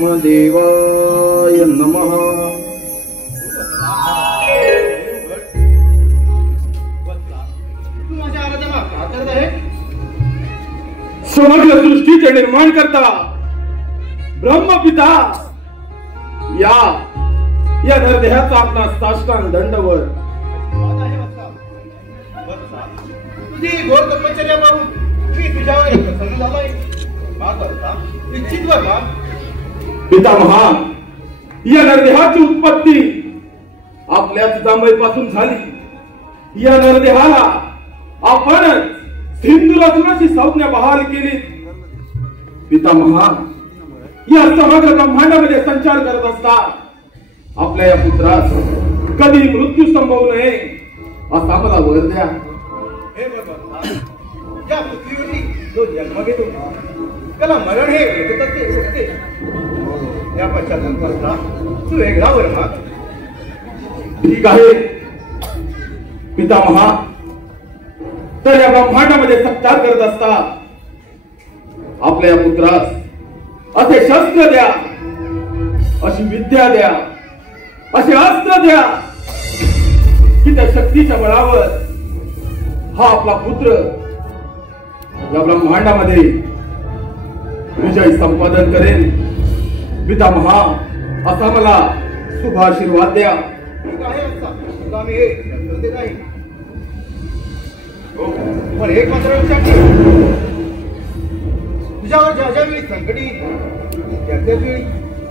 ब्रह्मदेवाय नमः। समग्र सृष्टीचे निर्माण करता ब्रह्मपिता या नरदेहाचा आपला साष्टांग दंडवत। तुझी घोर तपश्चर्या पाहून मी तुझ्यावर प्रसन्न झालोय। पितामहा, या नरदेहाची उत्पत्ती आपल्या जांभईपासून झाली। या नरदेहाला आपणच सिंधुरातुनाची संज्ञा बहाल केली। पितामहा, या समग्र ब्रह्मांडामध्ये संचार करत असता आपल्या या पुत्रास कधी मृत्यू संभवू नये असा मला वर द्या। हे बाबा, या पृथ्वीवरती जो जन्म घेतो त्याला मरण हे येतच असते। या पश्चात तू वेगळा वर माग। ठीक आहे पितामहा, तर या ब्रह्मांडामध्ये संचार करत असता आपल्या पुत्रास असे शस्त्र द्या, अशी विद्या द्या, असे अस्त्र द्या की त्या शक्तीच्या बळावर हा आपला पुत्र या ब्रह्मांडामध्ये विजय संपादन करेल। पितामहा, असा मला शुभ आशीर्वाद द्या। ठीक आहे तुला मी हे देत आहे, पण एक मात्र लक्षात ठेव, तुझ्यावर ज्या ज्या वेळी संकटी त्याच वेळी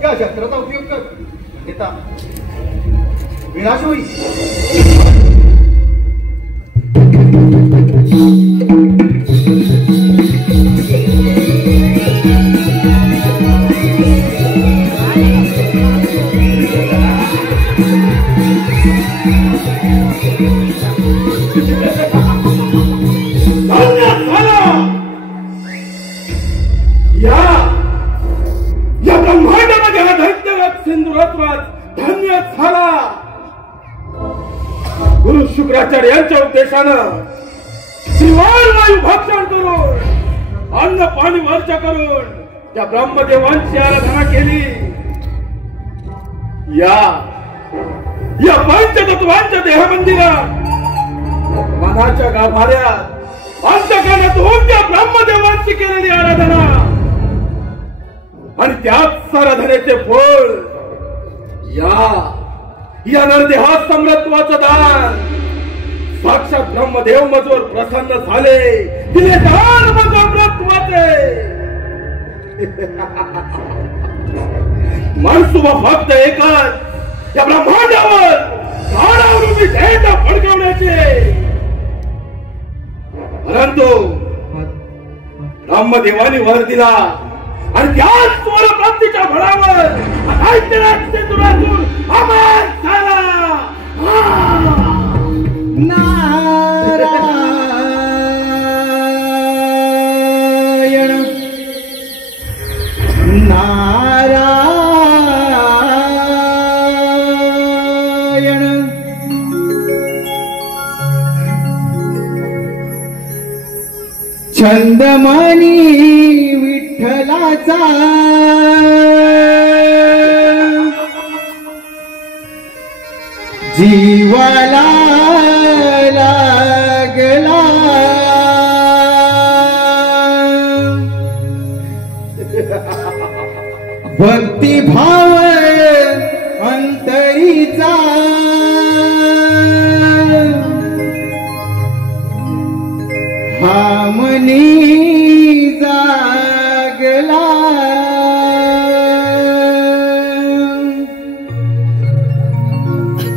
या शस्त्राचा उपयोग कर, देता विनाश होईल। या ब्रह्मांडामध्ये हा दैत्यवत सिंधुरातवाद धन्य झाला। गुरु शुक्राचार्य यांच्या उद्देशानं त्रिवार वायू भक्षण करून अन्न पाणी वर्षा करून त्या ब्रह्मदेवांची आराधना केली। या पंचतत्वांच्या देहमंदिरात मनाच्या गाभाऱ्यात अंतकानात होऊन त्या ब्रह्मदेवांची केलेली आराधना आणि त्याच आराधनेचे फळ या नरदेहा समृत्वाचं दान साक्षात ब्रह्मदेव मजवर प्रसन्न झाले, दिले दान मज अमृतत्वाचे। मनसुबा फक्त एकच, या ब्रह्मांडावर झाडावरून झेंडा फडकवण्याचे। परंतु ब्रह्मदेवानी वर दिला आणि त्याच स्वर प्राप्तीच्या बळावर सिंधुरातून अमर झाला। नारायण नारायण छंदमणी विठ्ठलाचा जीवाला लागला। भक्तिभाव अंतरीचा हा मनी जागला।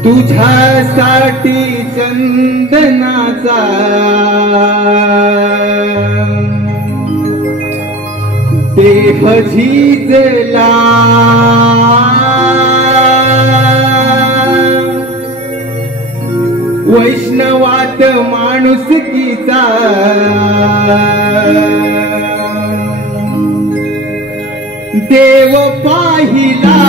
तुझ्यासाठी चंदनाचा देह झिजला। वैष्णवात माणुसकीचा देव पाहिला।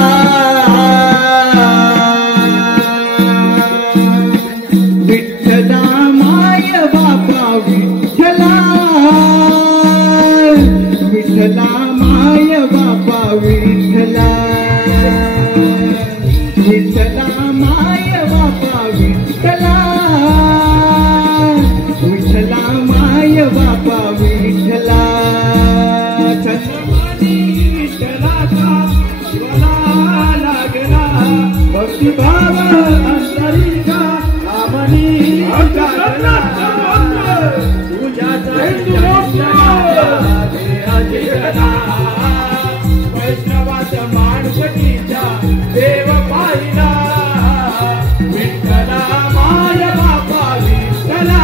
विठ्ठला माय बापा विठ्ठला, विठ्ठला माय बापा विठ्ठला। भक्ती भाव अंतरिका आमनी जागला वैष्णवाचा माणुसकीचा देव पाहिला विठ्ठला माय बापा विठ्ठला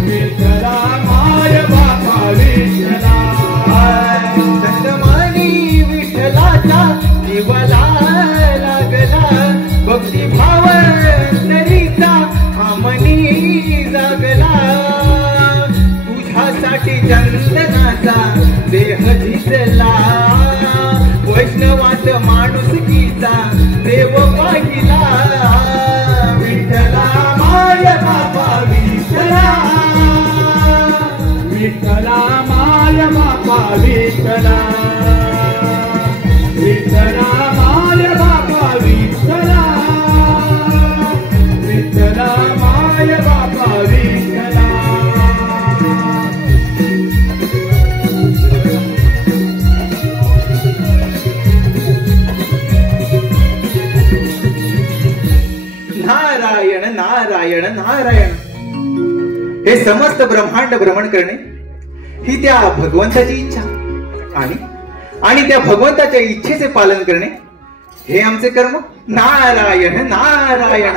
विठ्ठला माय बापा विठ्ठला दंडमानी विठ्ठलाचा जीवला लागला भक्ती भाव तरीचा आमनी जागला तुझ्यासाठी चंदनाचा देह झिजला वैष्णवात माणुसकीचा देव पाहिला विठ्ठला माय बापा विठ्ठला विठ्ठला माय बापा विठ्ठला विठ्ठला माय बापा विठ्ठला विठ्ठला माय बापा विठ्ठला नारायण नारायण नारायण हे समस्त ब्रह्मांड भ्रमण करणे ही त्या भगवंताची इच्छा आणि त्या भगवंताच्या इच्छेचे पालन करणे हे आमचे कर्म नारायण नारायण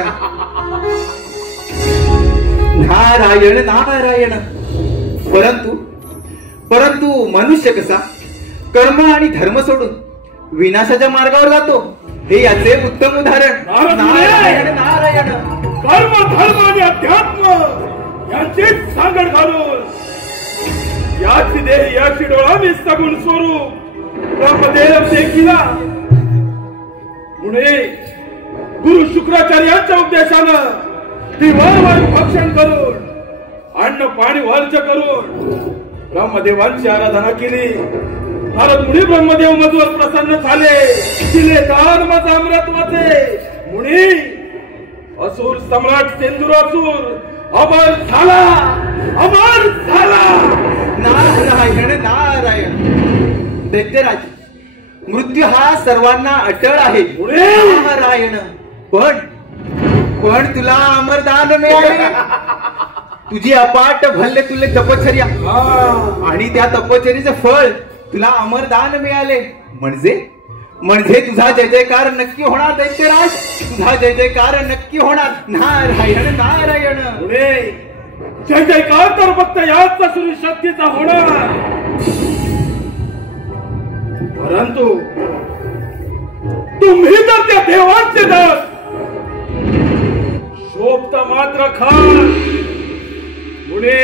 नारायण नारायण परंतु मनुष्य कसा कर्म आणि धर्म सोडून विनाशाच्या मार्गावर जातो हे याचे उत्तम उदाहरण नारायण नारायण कर्म धर्म आणि अध्यात्म यांचीच सांगड घालून याची देही याची डोळा मी सगुण स्वरूप ब्रह्मदेव देखील मुळे गुरु शुक्राचार्यांच्या उपदेशानं त्रिवार भक्षण करून अन्न पाणी वर्ज करून ब्रह्मदेवांची आराधना केली नारद मुनी ब्रह्मदेव मधुर प्रसन्न झाले दिले दान मज अमृतवाचे मुनी असुर सम्राट सिंधुरासुर अमर झाला नारायण नारायण दैत्यराज मृत्यू हा सर्वांना अटळ आहे नारायण पण तुला अमरदान मिळाले तुझी अपाट भल्ले तुले तपश्चर्या आणि त्या तपश्चर्याचे फळ तुला अमरदान मिळाले म्हणजे तुझा जय जयकार नक्की होणार दैत्यराज तुझा जय जयकार नक्की होणार नारायण नारायण जय जयकार तर फक्त याच सुरी शक्तीचा होणार परंतु तुम्ही तर त्या देवांचे दास शोभत मात्र खान मुळे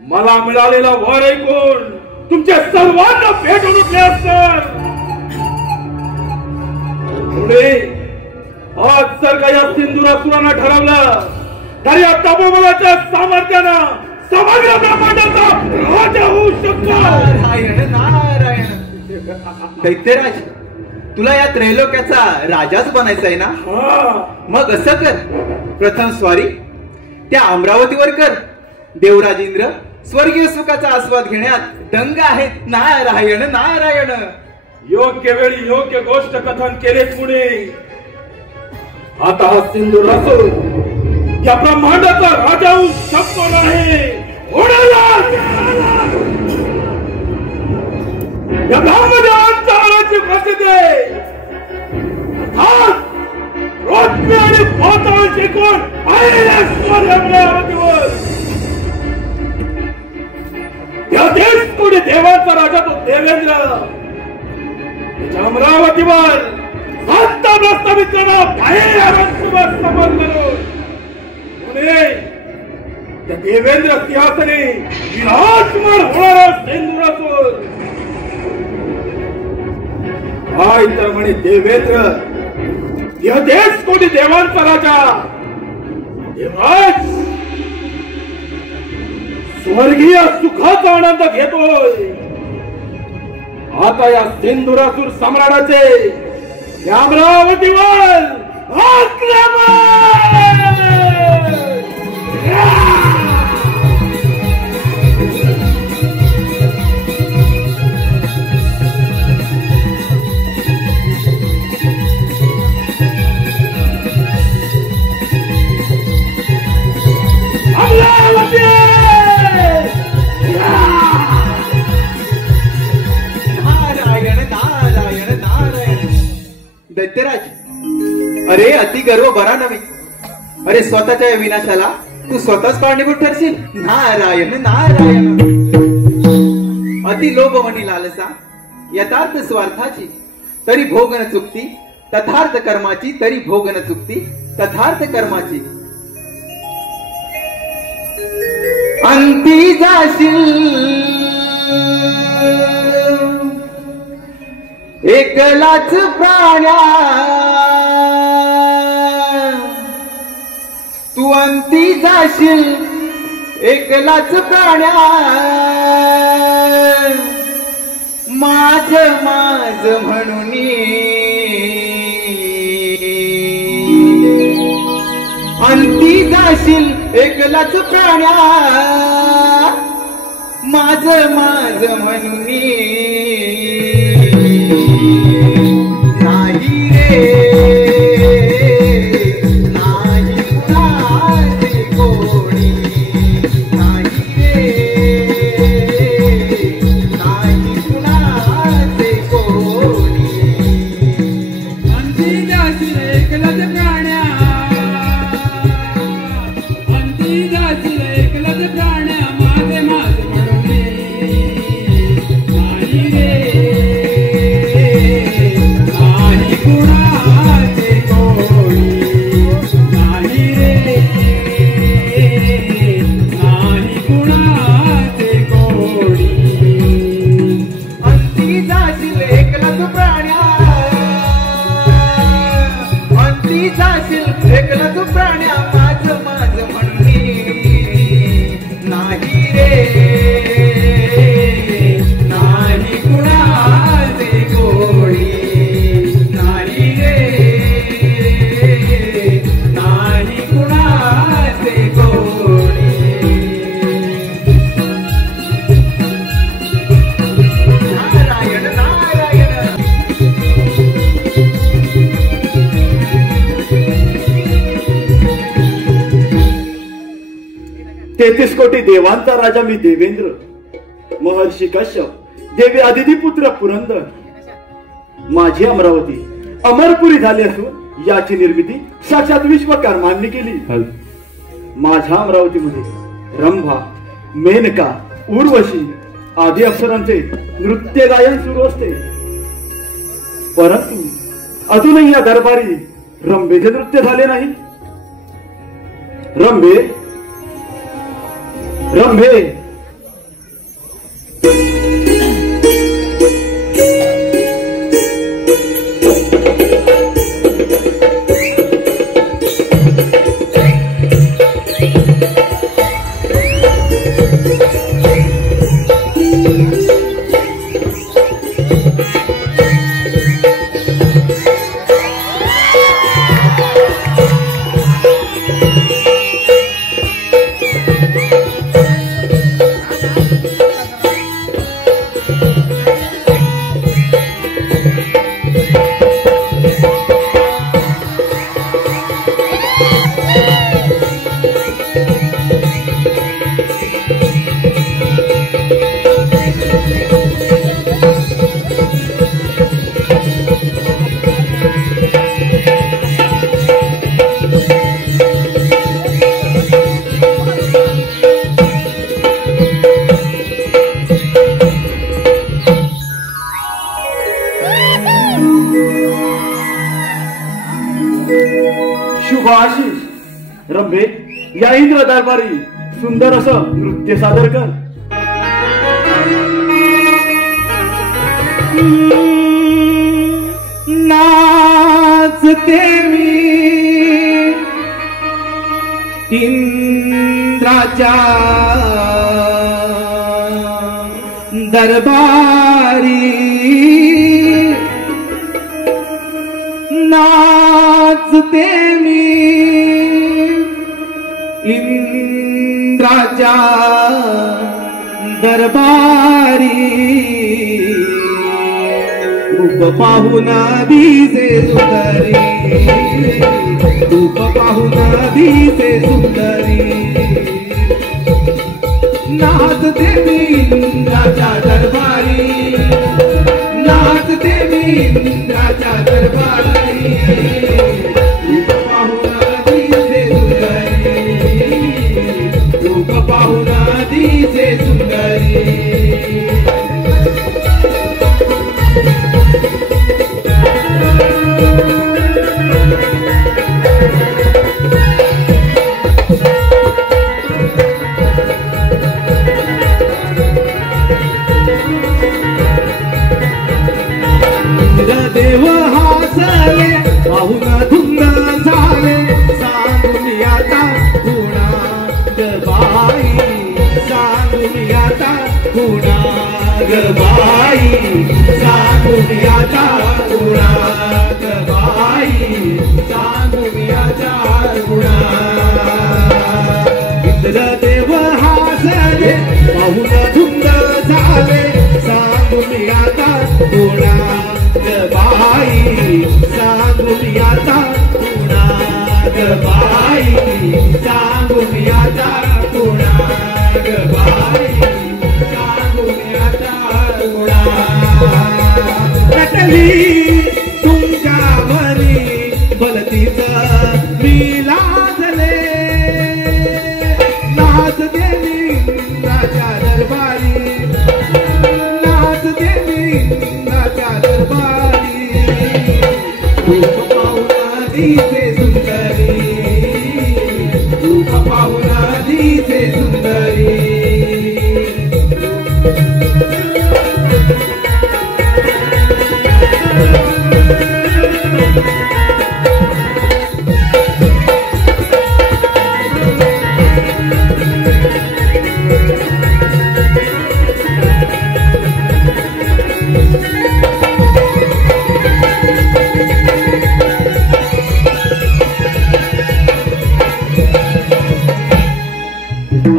मला मिळालेला वर ऐकून तुमच्या सर्वांना भेटून उठले असतात पुढे आज जर का या सिंधुरासुरांना ठरवलं तर या तपोबलाच्या सामर्थ्यानं समग्र ब्रह्मांडाचा राजा होऊ शकतो नारायण नारायण दैत्यराज तुला या त्रैलोक्याचा राजाच बनायचा आहे ना मग असं कर प्रथम स्वारी त्या अमरावतीवर कर देवराज इंद्र स्वर्गीय सुखाचा आस्वाद घेण्यात दंग आहेत नारायण नारायण योग्य वेळी योग्य गोष्ट कथन केले पुढे आता हा सिंधुरासुर या ब्रह्मांडाचा राजा होऊ शकतो नाही या ब्रह्मदेवांच्या आळाची प्रसिद्धी रोजमी आणि पाताळ शिकून अमरावतीवर या देश कोणी देवांचा राजा तो देवेंद्र अमरावतीवर संत प्रस्तावितांना समन करून त्या देवेंद्र सिंहासनी विराजमान होणारा सिंधुरासुर हा इतर म्हणे देवेंद्र या देश कोणी देवांचा राजा देवराज स्वर्गीय सुखाचा आनंद घेतोय आता या सिंधुरासुर सम्राटाचे या अमरावतीवर दैत्यराज, अरे अति गर्व बरा नव्हे. अरे स्वतःच्या या विनाशाला तू स्वतःच कारणीभूत ठरशील. नारायण नारायण. अति लोभ म्हणी लालसा, यथार्थ स्वार्थाची तरी भोग न चुकती, तथार्थ कर्माची तरी भोग न चुकती, तथार्थ कर्माची. अंती जाशील एकलाच प्राण्या, तू अंती जाशील एकलाच प्राण्या, माझ माझ म्हणून. अंती जाशील एकलाच प्राण्या, माझ माझ म्हणून. नाही रे नाही कुणाचे कोणी, नाही रे नाही कुणाचे कोणी. अंती जाशील एकलाच प्राण्या, अंती जाशील एकलाच प्राण्या, माझे माझ म्हणून. नाही रे नाही कुणाचे कोणी, नाही रे नाही कुणाचे कोणी. अंती जाशील एकलाच प्राण्या, अंती जाशील एकलाच प्राण्या, माझ माझ म्हणून. नाही रे नाही कुणाचे कोणी, नाही रे नाही कुणाचे कोणी. नारायण नारायण. 33 कोटी देवांचा राजा मी देवेंद्र, महर्षी कश्यप, देवी आदिती पुत्र पुरंदर. माझी अमरावती अमरपुरी झाली असून याची निर्मिती साक्षात विश्वकर्मांनी केली. माझ्या अमरावतीमध्ये रंभा, मेनका, उर्वशी आदी अप्सरांचे नृत्य गायन सुरू असते. परंतु अजूनही या दरबारी रंभेचे नृत्य झाले नाही. रंभे रंभे शुभ आशिष. रंभे, या इंद्र दरबारी सुंदर असं नृत्य सादर कर. नाचते मी इंद्राच्या दरबारी, नाचते मी इंद्राच्या दरबारी. रूप पाहून दिसे सुंदरी, रूप पाहून दिसे सुंदरी. नाचते मी इंद्राच्या दरबारी, नाचते मी इंद्राच्या दरबारी. बाई सांगून याचा गुणा ग बाई सांगून याचा गुणा इथलं देव हासले पाहून धुंद झाले सांगून याचा गुणा ग बाई सांगून याचा गुणा ग बाई सांगून याचा गुणा ग बाई सांगून याचा गुणा नटली तुमच्या मनी बलतीच मी लाजले नाच देवी राजा दरबारी नाच देवी राजा दरबारी रूप पाहुणा दिसे सुंदरी रूप पाहुणा दिसे सुंदरी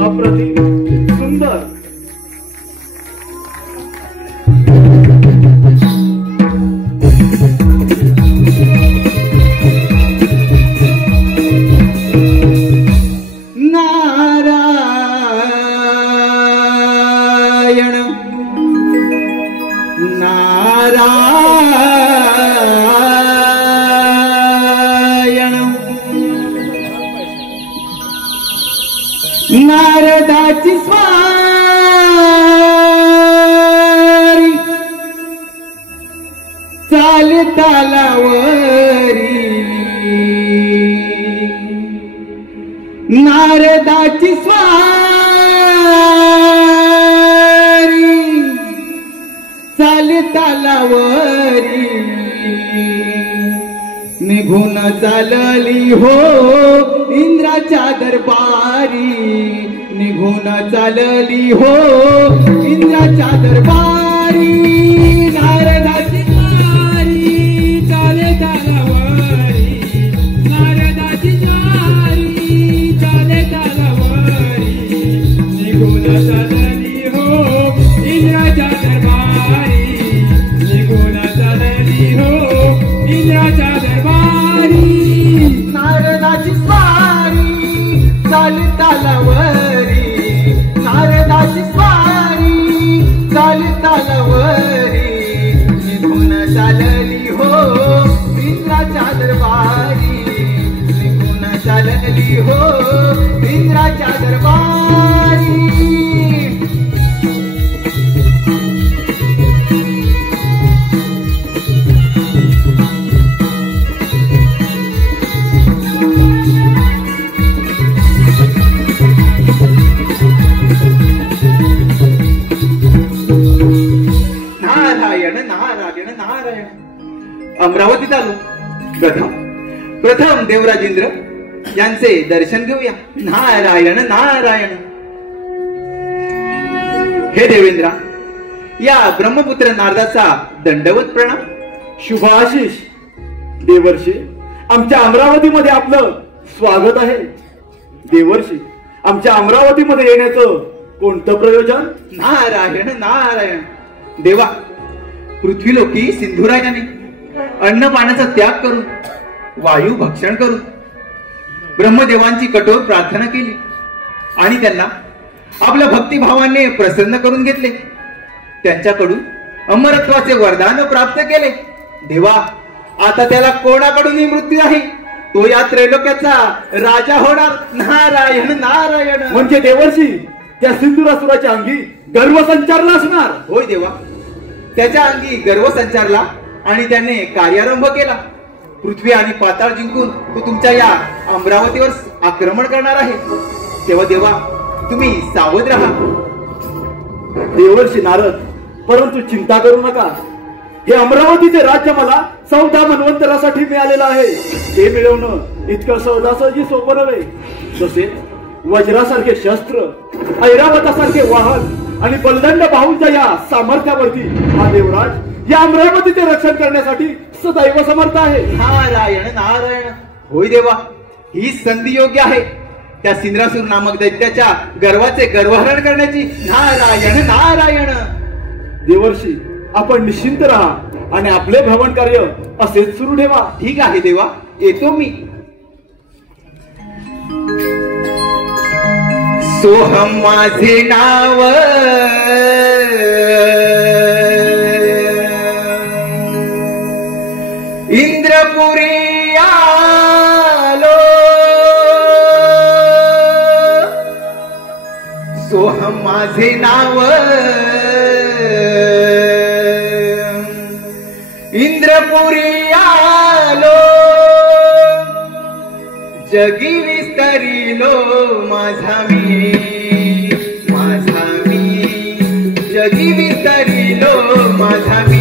अप्रतिम सुंदर नारदाची स्वारी चाले तालावरी नारदाची स्वारी चाले तालावरी निघून चालली हो इंद्राच्या दरबारी निघून चालली हो इंद्राच्या दरबारी नारदाची स्वारी चाले तालावरी नारदाची स्वारी चाले तालावरी निघून चालली हो इंद्राच्या दरबारी निघून चालली हो इंद्राच्या दरबारी नारदाची स्वारी चाले तालावरी नारदाची स्वारी चाले तालावरी निघून चालली हो इंद्राच्या दरबारी निघून चालली हो इंद्राच्या दरबारी नारायण नारायण नारायण अमरावतीत आलो प्रथम देवराजेंद्र यांचे दर्शन घेऊया नारायण नारायण हे देवेंद्रा या ब्रह्मपुत्र नारदाचा दंडवत प्रणाम शुभाशिष देवर्षी आमच्या अमरावतीमध्ये आपलं स्वागत आहे देवर्षी आमच्या अमरावतीमध्ये येण्याचं कोणतं प्रयोजन नारायण नारायण देवा पृथ्वीलोकी सिंधुराजाने अन्न पाण्याचा त्याग करून वायू भक्षण करून ब्रह्मदेवांची कठोर प्रार्थना केली आणि त्यांना आपल्या भक्तिभावाने प्रसन्न करून घेतले त्यांच्याकडून अमरत्वाचे वरदान प्राप्त केले देवा आता त्याला कोणाकडूनही मृत्यू नाही तो या त्रैलोक्याचा राजा होणार नारायण नारायण म्हणजे देवर्षी त्या सिंधुरासुराच्या अंगी गर्व संचारला असणार होय देवा त्याच्या अंगी गर्व संचारला आणि त्याने कार्यारंभ केला पृथ्वी आणि पाताळ जिंकून तो तुमच्या या अमरावतीवर आक्रमण करणार आहे तेव्हा देवा तुम्ही सावध राहा देवर्षी नारद परंतु चिंता करू नका हे अमरावतीचे राज्य मला 14 मन्वंतरासाठी मिळालेलं आहे ते मिळवणं इतकं सहजासहजी सोपं नव्हे तसेच वज्रासारखे शस्त्र ऐरावतासारखे वाहन आणि बलदंड बाहूंच्या या सामर्थ्यावरती हा देवराज या अमरावतीचे रक्षण करण्यासाठी सदैव समर्थ आहे. नारायण नारायण. होय देवा, ही संधी योग्य आहे त्या सिंद्रासूर नामक दैत्याच्या गर्वाचे गर्वहरण करण्याची. नारायण नारायण. देवर्षी, आपण निश्चिंत राहा आणि आपले भ्रमण कार्य असेच सुरू ठेवा. ठीक आहे देवा, येतो मी. सोहम माझे नाव, इंद्रपुरी आलो. सोहम माझे नाव, इंद्रपुरी आलो. जगी विस्तारिलो माझा मी, माझा मी. जगी विस्तारिलो माझा मी.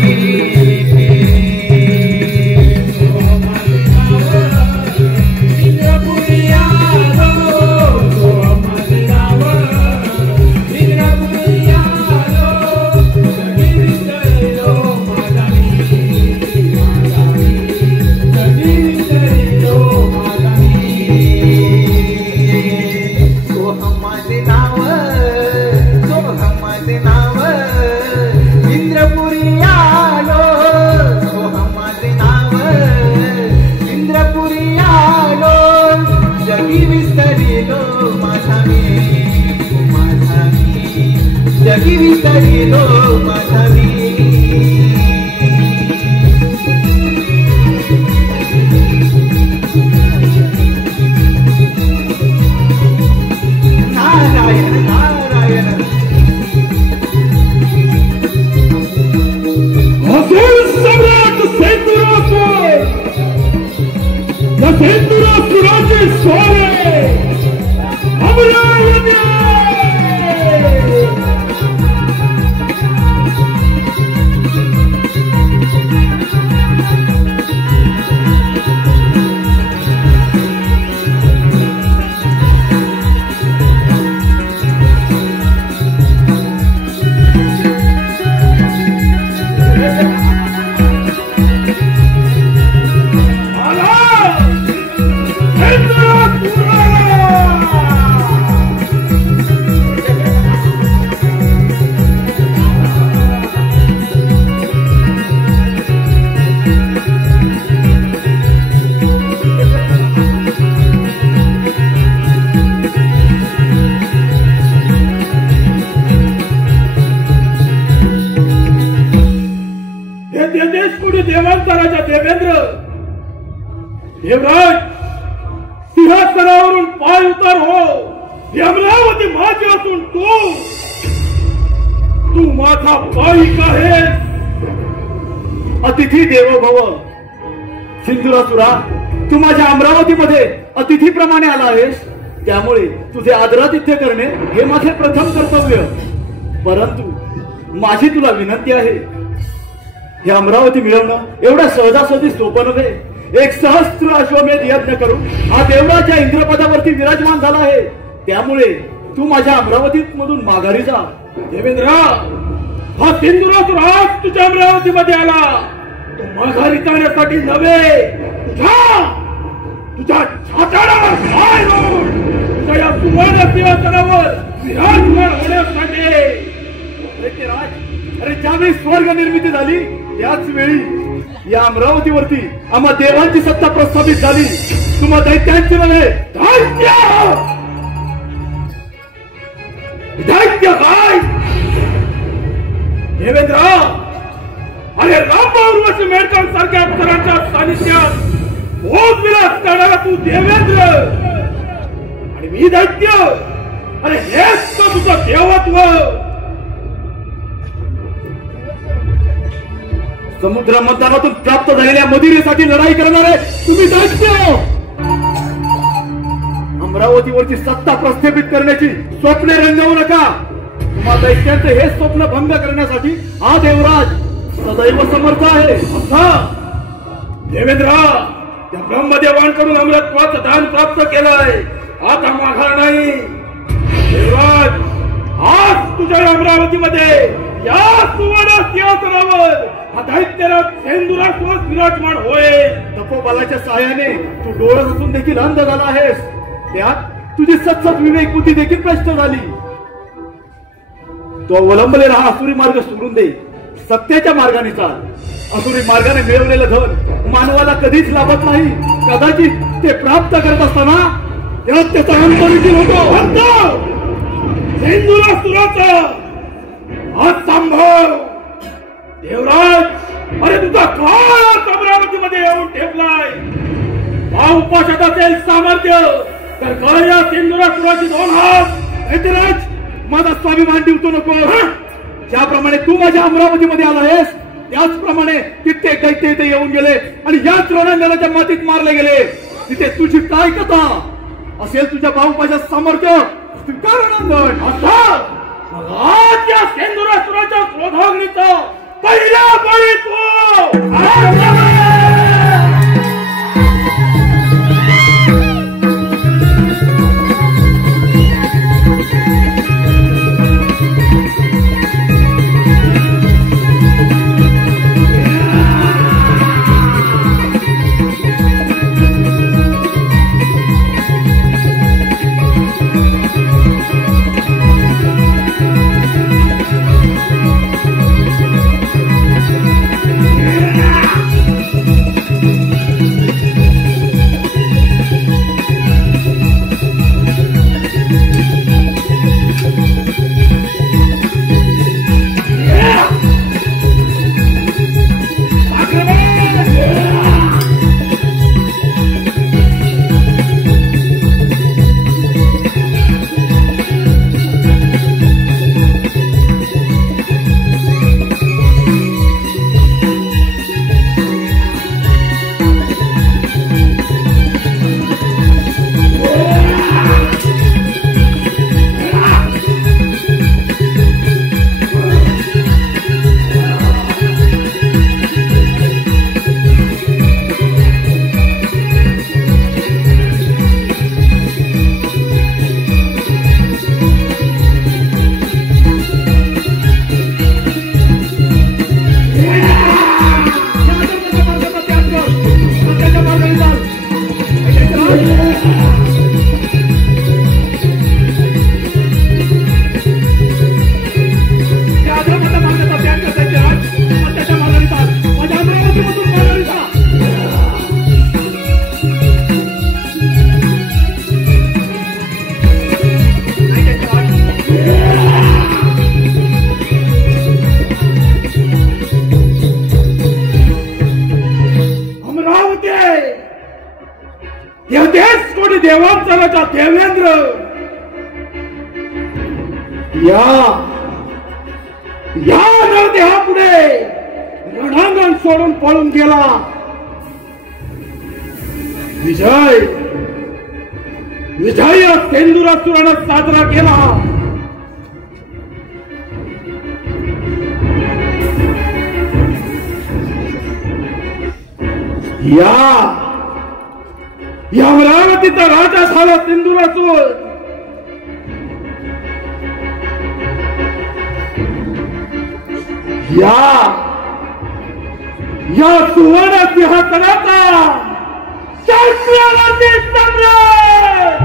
जगी विसरिलो माझा मी. नारायण नारायण. सम्राट सेंद्रासूर, या सेंद्रासुराचे सोरे अमरावती. देवांचा राजा देवेंद्र, देवराज सिंहासनावरून पाय उतार हो. अमरावती माझी असून तू माझा पाईक आहेस. अतिथी देवो भव. सिंधुरासुरा, तू माझ्या अमरावतीमध्ये अतिथीप्रमाणे आला आहेस, त्यामुळे तुझे आदरातिथ्य करणे हे माझे प्रथम कर्तव्य. परंतु माझी तुला विनंती आहे, हे अमरावती मिळवणं एवढ्या सहजासहजी सोपं नव्हे. एक सहस्त्र अश्वमेध यज्ञ करून हा देवराज या इंद्रपदावरती विराजमान झाला आहे, त्यामुळे तू माझ्या अमरावतीत मधून माघारी जा. देवेंद्र, हा सिंधुरासूर आज तुझ्या अमरावतीमध्ये आला. तू माघारी जाण्यासाठी नव्हे, तुझ्या छाताडावर पाय रोवून तुझ्या या सुवर्ण सिंहासनावर विराजमान होण्यासाठी. अरे ज्यावेळी स्वर्ग निर्मिती झाली त्याच वेळी या अमरावतीवरती आम्हा देवांची सत्ता प्रस्थापित झाली. तुम्हा दैत्यांची नव्हे. दैत्य काय देवेंद्र? अरे रामभाऊ मेडकर सारख्या अक्षरांच्या सानिध्यात भोग विलास करणारा तू देवेंद्र आणि मी दैत्य. अरे हेच तर तुझं देवत्व. समुद्र मतदानातून प्राप्त झालेल्या मदिरेसाठी लढाई करणारे तुम्ही दैत्य. अमरावतीवरची सत्ता प्रस्थापित करण्याची स्वप्ने रंगवू नका. तुम्हा दैत्यांचे हे स्वप्न भंग करण्यासाठी हा देवराज सदैव समर्थ आहे. देवेंद्र, त्या ब्रह्मदेवांकडून अमृतत्वाचं दान प्राप्त केलंय, आता माघार नाही. देवराज, आज तुझ्या अमरावतीमध्ये या सुवर्ण सिंहासनावर हा दैत्यराज सेंदुरासुर विराजमान होईल. तपोबलाच्या साहाय्याने तू डोळे असून देखील अंध झाला आहेस. त्यात तुझी सतसत विवेक बुद्धी देखील भ्रष्ट झाली. तो अवलंबलेला हा असुरी मार्ग सोडून दे, सत्याच्या मार्गाने चाल. असुरी मार्गाने मिळवलेलं धन मानवाला कधीच लाभत नाही. कदाचित ते प्राप्त करत असताना त्यात त्याचा अंत देखील होतो. सेंदुरासुराचा हात सांभाळ देवराज. अरे तुझा काय अमरावतीमध्ये येऊन ठेवलाय? हा उपाशात असेल सामर्थ्य तर काय या सेंदुरासुराची 2 हात? दैत्यराज, माझा स्वाभिमान ठेवतो नको. ज्याप्रमाणे तू माझ्या अमरावतीमध्ये आला आहेस त्याचप्रमाणे कित्येक दैत्य इथे येऊन गेले आणि याच रणांगणाच्या मातीत मारले गेले. तिथे तुझी काय कथा असेल? तुझ्या भाऊपाच्या सामर्थ्य स्वीकार रणांगण. मग आज या सेंदुरासुराच्या क्रोधाग्नीचा पहिला बळी तू. देवांचा देवेंद्र या नरदेहापुढे रणांगण सोडून पळून गेला. विजय विजय या सेंदुरासुरानं साजरा केला. या अमरावतीचा राजा झाला सिंदुरासुर. या सुवर्ण सिंहासनाचा चक्रवर्ती सम्राट.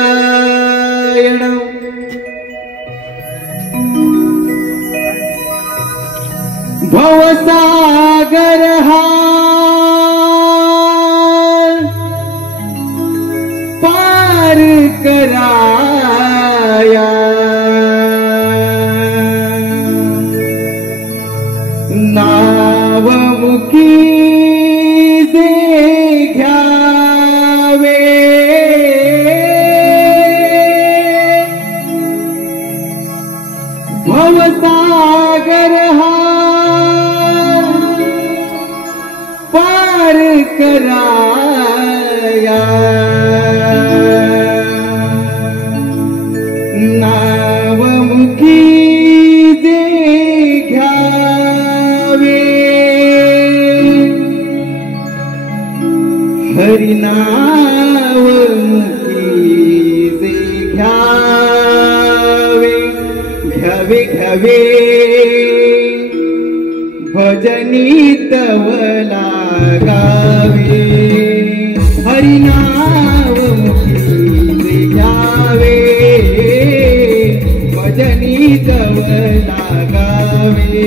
नारायण भवसागर हा पार कराया नावमुखी भवसागर हा पार कराया घ्यावे घ्यावे भजनी तव लागावे हरिनाम मुखी घ्यावे भजनी तव लागावे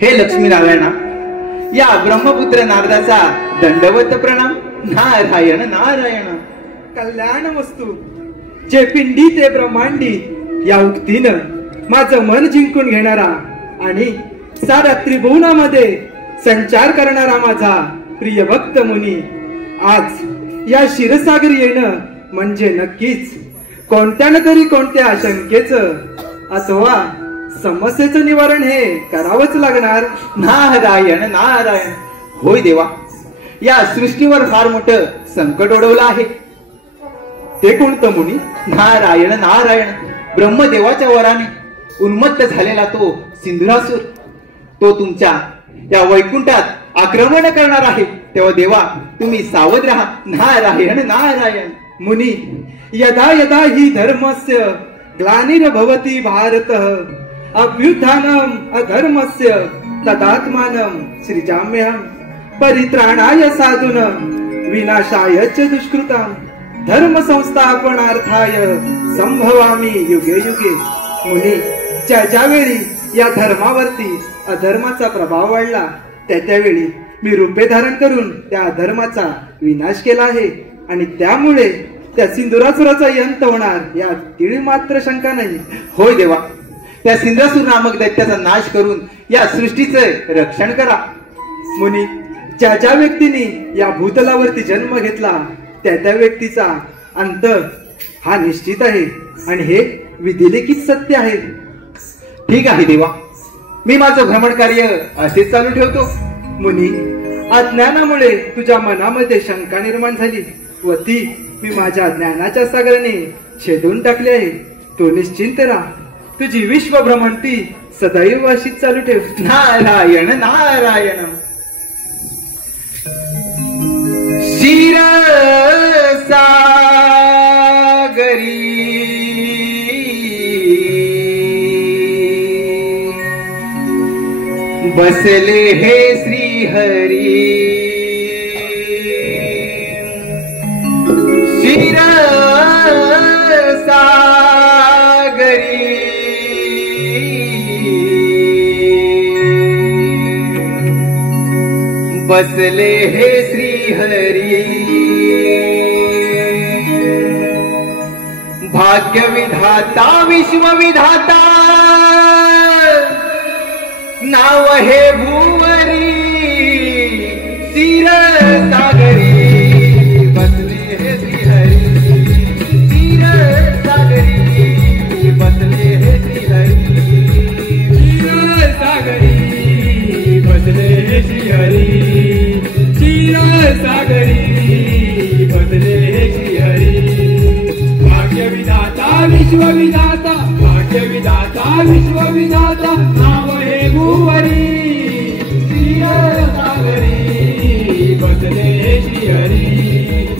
हे लक्ष्मी नारायणा, या ब्रह्मपुत्र नारदाचा दंडवत प्रणाम. नारायण नारायण. कल्याण वस्तू जे पिंडी ते ब्रह्मांडी या उक्तीनं माझं मन जिंकून घेणारा आणि साऱ्या त्रिभुवनामध्ये संचार करणारा माझा प्रिय भक्त मुनी आज या क्षीरसागरी येणं म्हणजे नक्कीच कोणत्यानं तरी कोणत्या शंकेचं अथवा समस्येचं निवारण हे करावंच लागणार. नारायण नारायण. होय देवा, या सृष्टीवर फार मोठं संकट ओढवलं आहे. ते कोणतं मुनी? नारायण नारायण. ब्रह्मदेवाच्या वराने उन्मत्त झालेला तो सिंधुरासूर, तो तुमच्या या वैकुंठात आक्रमण करणार आहे. तेव्हा देवा तुम्ही सावध राहा. नारायण नारायण. मुनी, यदा यदा हि धर्मस्य ग्लानिर्भवति भारतः अभ्युत्थानम् अधर्मस्य तदात्मानं सृजाम्यहम् परित्राणाय साधूनां विनाशाय च दुष्कृतां धर्म संस्थापनार्थाय संभवामि युगे युगे. मुनी, ज्यावेळी या धर्मावरती अधर्माचा प्रभाव वाढला त्यावेळी मी रूपे धारण करून त्या अधर्माचा विनाश केला आहे आणि त्यामुळे त्या सिंधुरासुराचा अंत होणार यात तीळ मात्र शंका नाही. होय देवा, त्या सिंधुरासूर नामक दैत्याचा नाश करून या सृष्टीचं रक्षण करा. मुनी, ज्या व्यक्तीने या भूतलावरती जन्म घेतला त्या व्यक्तीचा अंत हा निश्चित आहे आणि हे विधिलिखित सत्य आहे. ठीक आहे देवा, मी माझं भ्रमण कार्य असेच चालू ठेवतो. मुनी, अज्ञानामुळे तुझ्या मनामध्ये शंका निर्माण झाली व ती मी माझ्या ज्ञानाच्या सागराने छेदून टाकली आहे. तो निश्चिंत राहा, तुझी विश्व भ्रमंती सदैव अशीच चालू ठेव. नारायण नारायण. क्षीर सागरी बसले हे श्रीहरी. क्षीर सागरी बसले हे श्रीहरी. भाग्य विधाता विश्वविधाता नाव हे भुवरी. क्षीर सागरी बसले हे श्रीहरी. क्षीर सागरी बसले विधाता विश्वविधाता नाव हे भुवरी क्षीरसागरी बसले श्रीहरी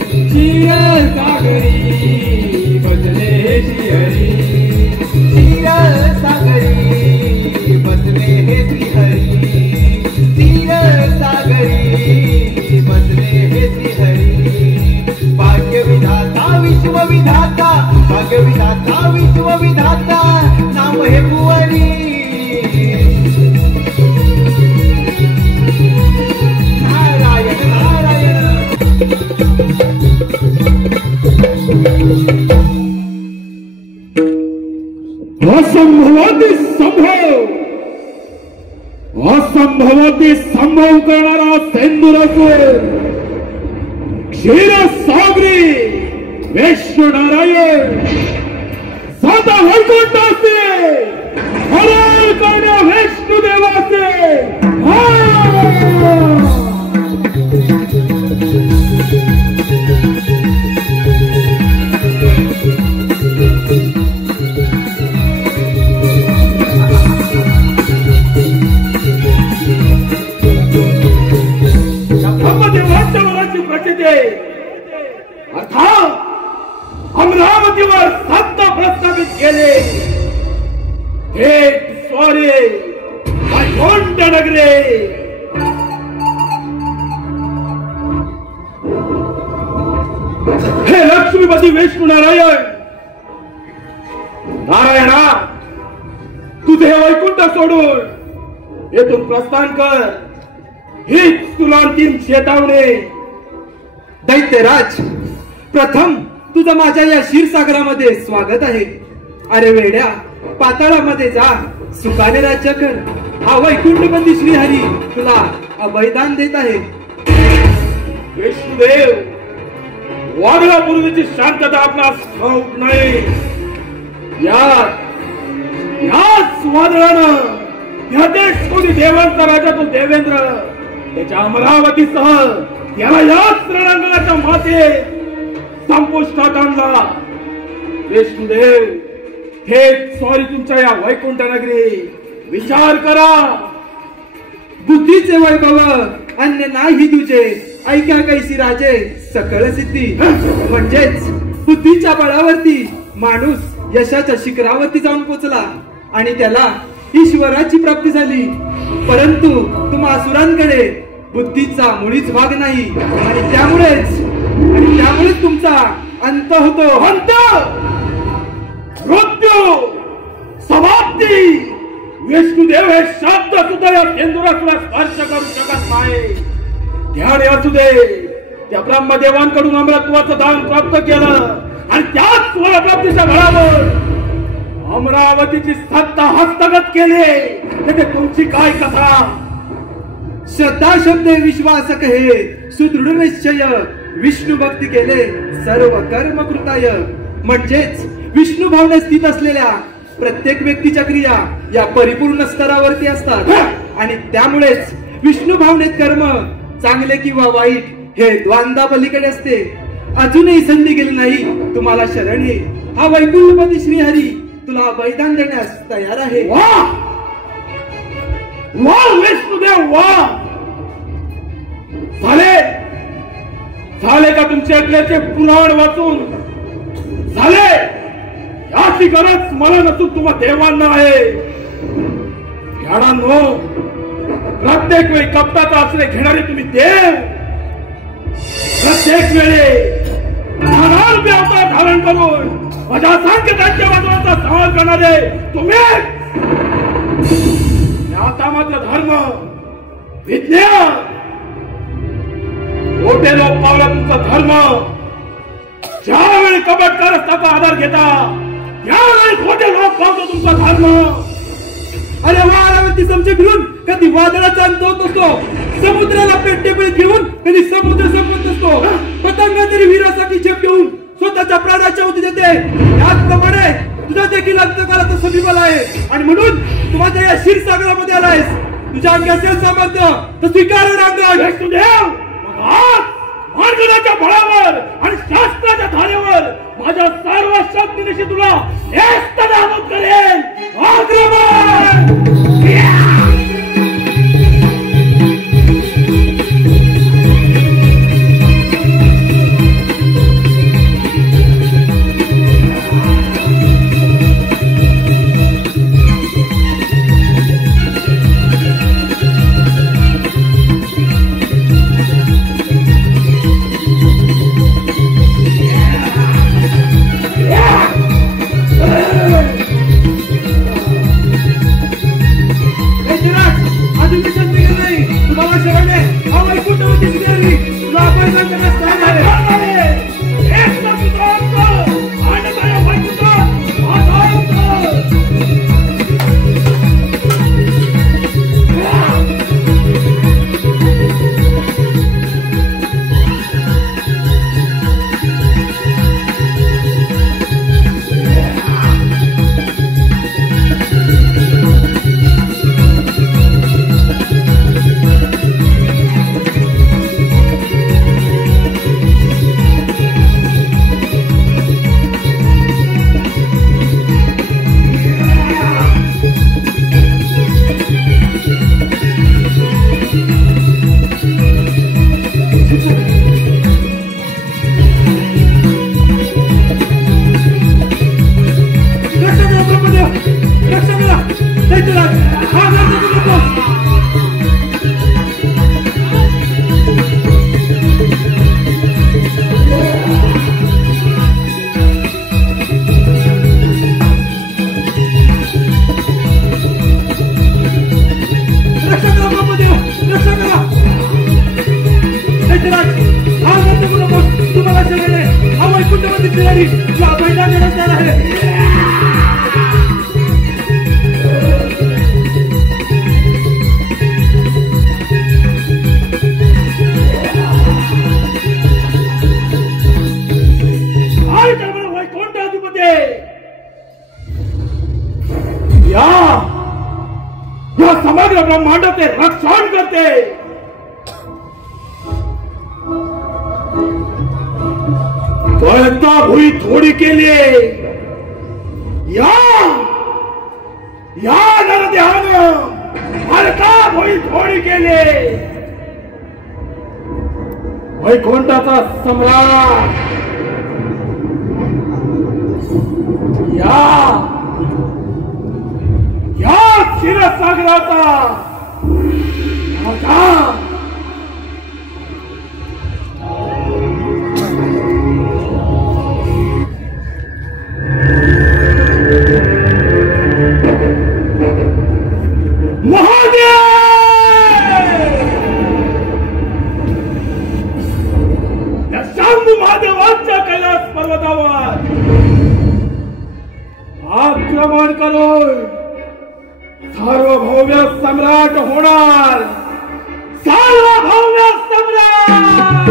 क्षीरसागरी बसले श्रीहरी क्षीरसागरी बसले श्रीहरी क्षीरसागरी बसले श्रीहरी भाग्यविधाता विश्वविधाता भाग्यविधाता विश्वविधाता नाम हे भुवरी नारायण नारायण असंभवाती संभव असंभवाती संभव करणारा सेंदूर क्षीरसागरी वैश्वनारायण सदा वैकुंठाचे हरण करण्या वैष्णुदेवाचे अर्थात अमरावतीवर सत्ता प्रस्थापित केले थेट स्वारी वैकुंठ नगरे हे लक्ष्मीपती विष्णुनारायण नारायणा तुझे वैकुंठ सोडून येथून प्रस्थान कर हीच तुला अंतिम चेतावणी दैत्यराज प्रथम तुझं माझ्या या क्षीरसागरामध्ये स्वागत आहे अरे वेड्या पाताळामध्ये जा सुखाने राज्य कर हा वैकुंठपती श्रीहरी तुला अभयदान देत आहे विष्णुदेव वादळापूर्वीची शांतता आपणास ठाऊक नाही याच वादळानं या देश कोणी देवांचा राजा तो देवेंद्र त्याच्या अमरावतीसह याला याच रणांगणाच्या मातेत संपुष्टात आणला विष्णुदेव थेट सॉरी तुमच्या या वैकुंठ नगरी विचार करा बुद्धीचे वैभव अन्य नाही तुझे ऐका कैसी राजे सकळ सिद्धी म्हणजेच बुद्धीच्या बळावरती माणूस यशाच्या शिखरावरती जाऊन पोचला आणि त्याला ईश्वराची प्राप्ती झाली परंतु तुम्हा असुरांकडे बुद्धीचा मुळीच भाग नाही आणि त्यामुळेच तुमचा अंत होतो अंत मृत्यू समाप्ती विष्णुदेव हे शब्द सुद्धा या सेंदुराला स्पर्श करू शकत नाही ध्यान असू दे त्या ब्रह्मदेवांकडून अमरत्वाचं दान प्राप्त केलं आणि त्याच स्वप्राप्तीच्या बळावर अमरावतीची सत्ता हस्तगत केली त्याचे तुमची काय कथा श्रद्धा शब्द विश्वास कहे सुदृढ निश्चय विष्णू भक्ती केले सर्व कर्म कृताय म्हणजेच विष्णू भावनेत स्थित असलेल्या प्रत्येक व्यक्तीच्या क्रिया या परिपूर्ण स्तरावरती असतात आणि त्यामुळेच विष्णू भावनेत कर्म चांगले किंवा वाईट हे द्वंद्वा पलीकडे असते अजूनही संधी गेली नाही तुम्हाला शरण ये हा वैकुंठपती श्रीहरी तुला बलिदान देण्यास तयार आहे वाह विष्णुदेव वाह झाले का तुमच्या ऐकल्याचे पुराण वाचून झाले याची गरज मला नसून तुम्हा देवांना आहे ध्यानांनो प्रत्येक वेळी कपटाचा आश्रय घेणारे तुम्ही देव प्रत्येक वेळी नानारूपी अवतार धारण करून माझ्या सांख्य त्यांच्या वादळाचा संहार करणारे तुम्ही आता मात्र धर्म विज्ञान मोठे लोक पावला तुमचा धर्म ज्यावेळी कपटकारस्थाचा आधार घेता त्यावेळी खोटे लोक पावतो तुमचा धर्म अरे वारावरती समजे फिरून कधी वादळाचा अंत होत असतो समुद्राला पेटतेपळी घेऊन कधी समुद्र संपत असतो पतंगा तरी वीरासाठी झेप घेऊन स्वतःच्या प्राणाच्या उती देते त्याचप्रमाणे तुझा देखील अंतकालाचा समीपल आहे आणि म्हणून तू माझ्या या क्षीरसागरामध्ये आलायस तुझ्या अंगी असेल सामर्थ्य तर स्वीकार रांगण विष्णुदेव मार्गनाच्या बळावर आणि शास्त्राच्या धारेवर माझ्या सर्व शक्तीनिशी तुला एक तदानूत करेन या समग्र ब्रह्मांडाचे रक्षण करते. वळता भुई थोडी केली. या नरदेहानं वळता भुई थोडी केली. वैकुंठाचा सम्राट या क्षीरसागराचा राजा महादेवांच्या कैलास पर्वतावर आक्रमण करून सार्वभौम्य सम्राट होणार. सार्वभौम्य सम्राट.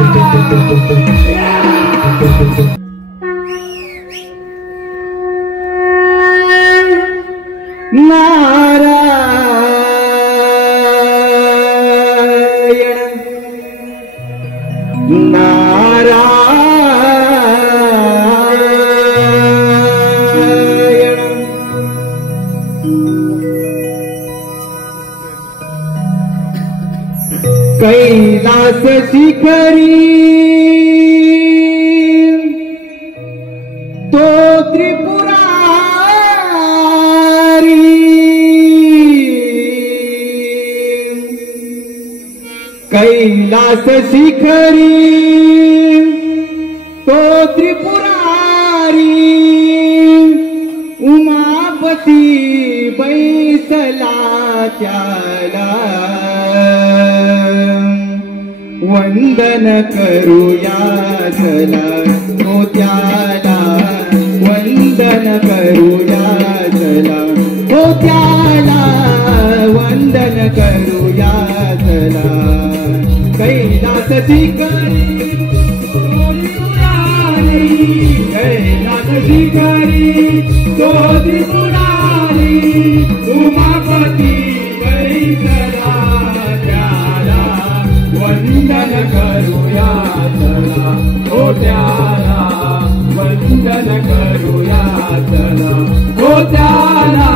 कैलास शिखरी तो त्रिपुरारी. कैलास शिखरी तो त्रिपुरारी. उमापती बैसला त्याला वंदन करूया चला. हो त्याला वंदन करूया चला. हो त्याला वंदन करूया चला. कैलास शिखरी कैलास शिखरी तो त्रिपुरारी. उमापती बैसला त्याला वंदन करूया चला. हो त्याला वंदन करूया चला. हो त्याला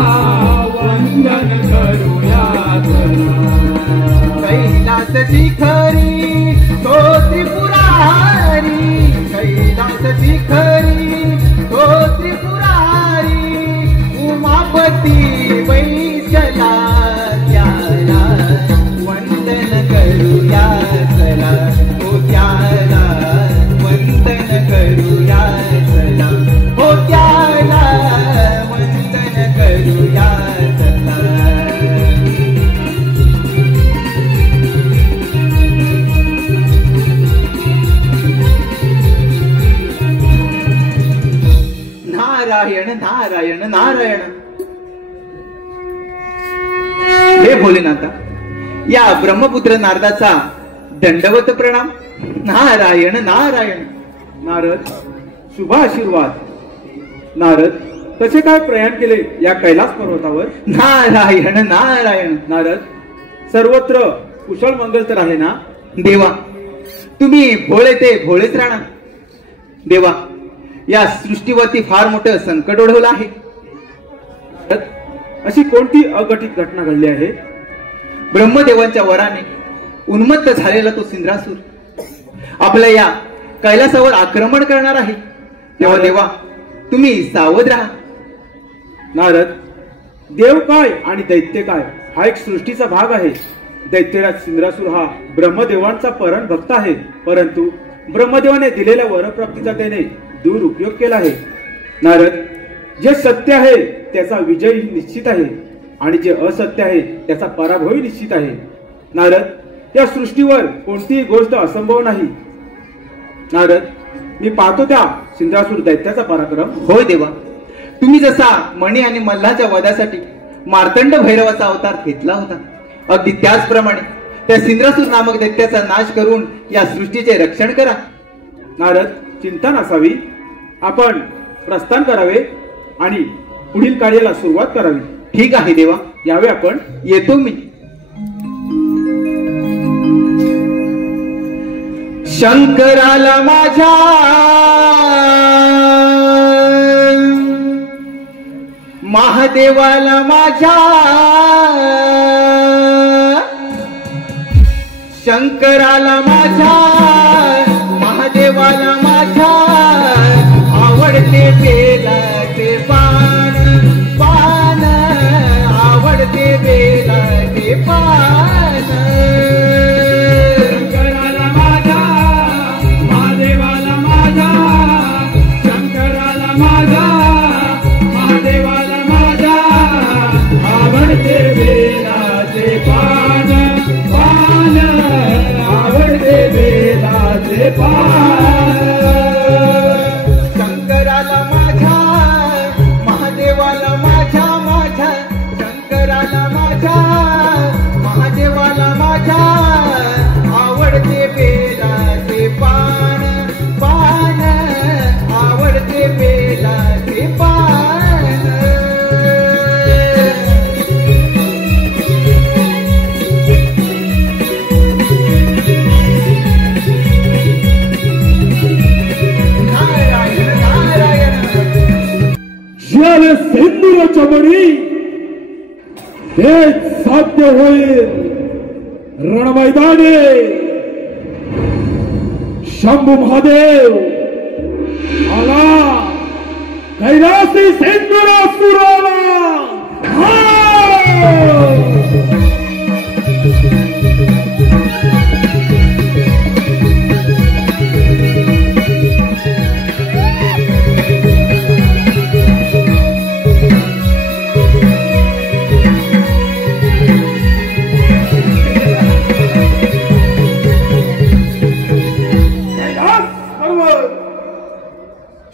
वंदन करूया चला. कैलास शिखरी तो त्रिपुरारी. कैलास शिखरी तो त्रिपुरारी. उमापती बैसला त्याला वंदन करूया चला. हो त्याला वंदन करूया चला. हो त्याला वंदन करूया चला. नारायण नारायण नारायण. हे भोलेनाथा, या ब्रह्मपुत्र नारदाचा दंडवत प्रणाम. नारायण नारायण. नारद, शुभ आशीर्वाद. नारद, कसे काय प्रयाण केले या कैलास पर्वतावर? नारायण नारायण. नारद, सर्वत्र कुशल मंगल तर आहे ना? देवा, तुम्ही भोळे ते भोळेच राहणार. देवा, या सृष्टीवरती फार मोठं संकट ओढवलं आहे. अशी कोणती अघटित घटना घडली आहे? ब्रह्मदेवांच्या वराने उन्मत्त झालेला तो सिंद्रासूर आपल्या या कैलासावर आक्रमण करणार आहे. तेव्हा देवा, तुम्ही सावध राहा. नारद, देव काय आणि दैत्य काय हा एक सृष्टीचा भाग आहे. दैत्यराज सिंद्रासूर हा ब्रह्मदेवांचा परम भक्त आहे, परंतु ब्रह्मदेवाने दिलेल्या वरप्राप्तीचा त्याने दुरुपयोग केला आहे. नारद, जे सत्य आहे त्याचा विजय निश्चित आहे आणि जे असत्य आहे त्याचा पराभवही निश्चित आहे. नारद, या सृष्टीवर कोणतीही गोष्ट असंभव नाही. नारद, मी पाहतो त्या सिंद्रासूर दैत्याचा पराक्रम. होय देवा, तुम्ही जसा मणी आणि मल्हाच्या वधासाठी मार्तंड भैरवाचा अवतार घेतला होता, अगदी त्याचप्रमाणे त्या सिंद्रासूर नामक दैत्याचा नाश करून या सृष्टीचे रक्षण करा. नारद, चिंता नसावी. आपण प्रस्थान करावे आणि पुढील कार्याला सुरुवात करावी. ठीक आहे देवा, यावे आपण. येतो मी. शंकराला माझ्या महादेवाला माझ्या शंकराला माझ्या महादेवाला माझ्या आवडते बेलाचे पान पान आवडते बेलाचे पान शंकराला माझा महादेवाला माझा शंकराला माझा महादेवाला माझा आवडते बेलाचे पान पान आवडते बेलाचे पान शंकराला माझ्या महादेवाला माझ्या माझ्या शंकराला माझ्या महादेवाला माझ्या आवडते बेलाचे पान पान आवडते बेलाचे पान नारायण नारायण ज्याला सिंदूराच्या मणी तेच साध्य होईल रणमैदाने. शंभू महादेव आला कैलासी सिंदूरासुर आला.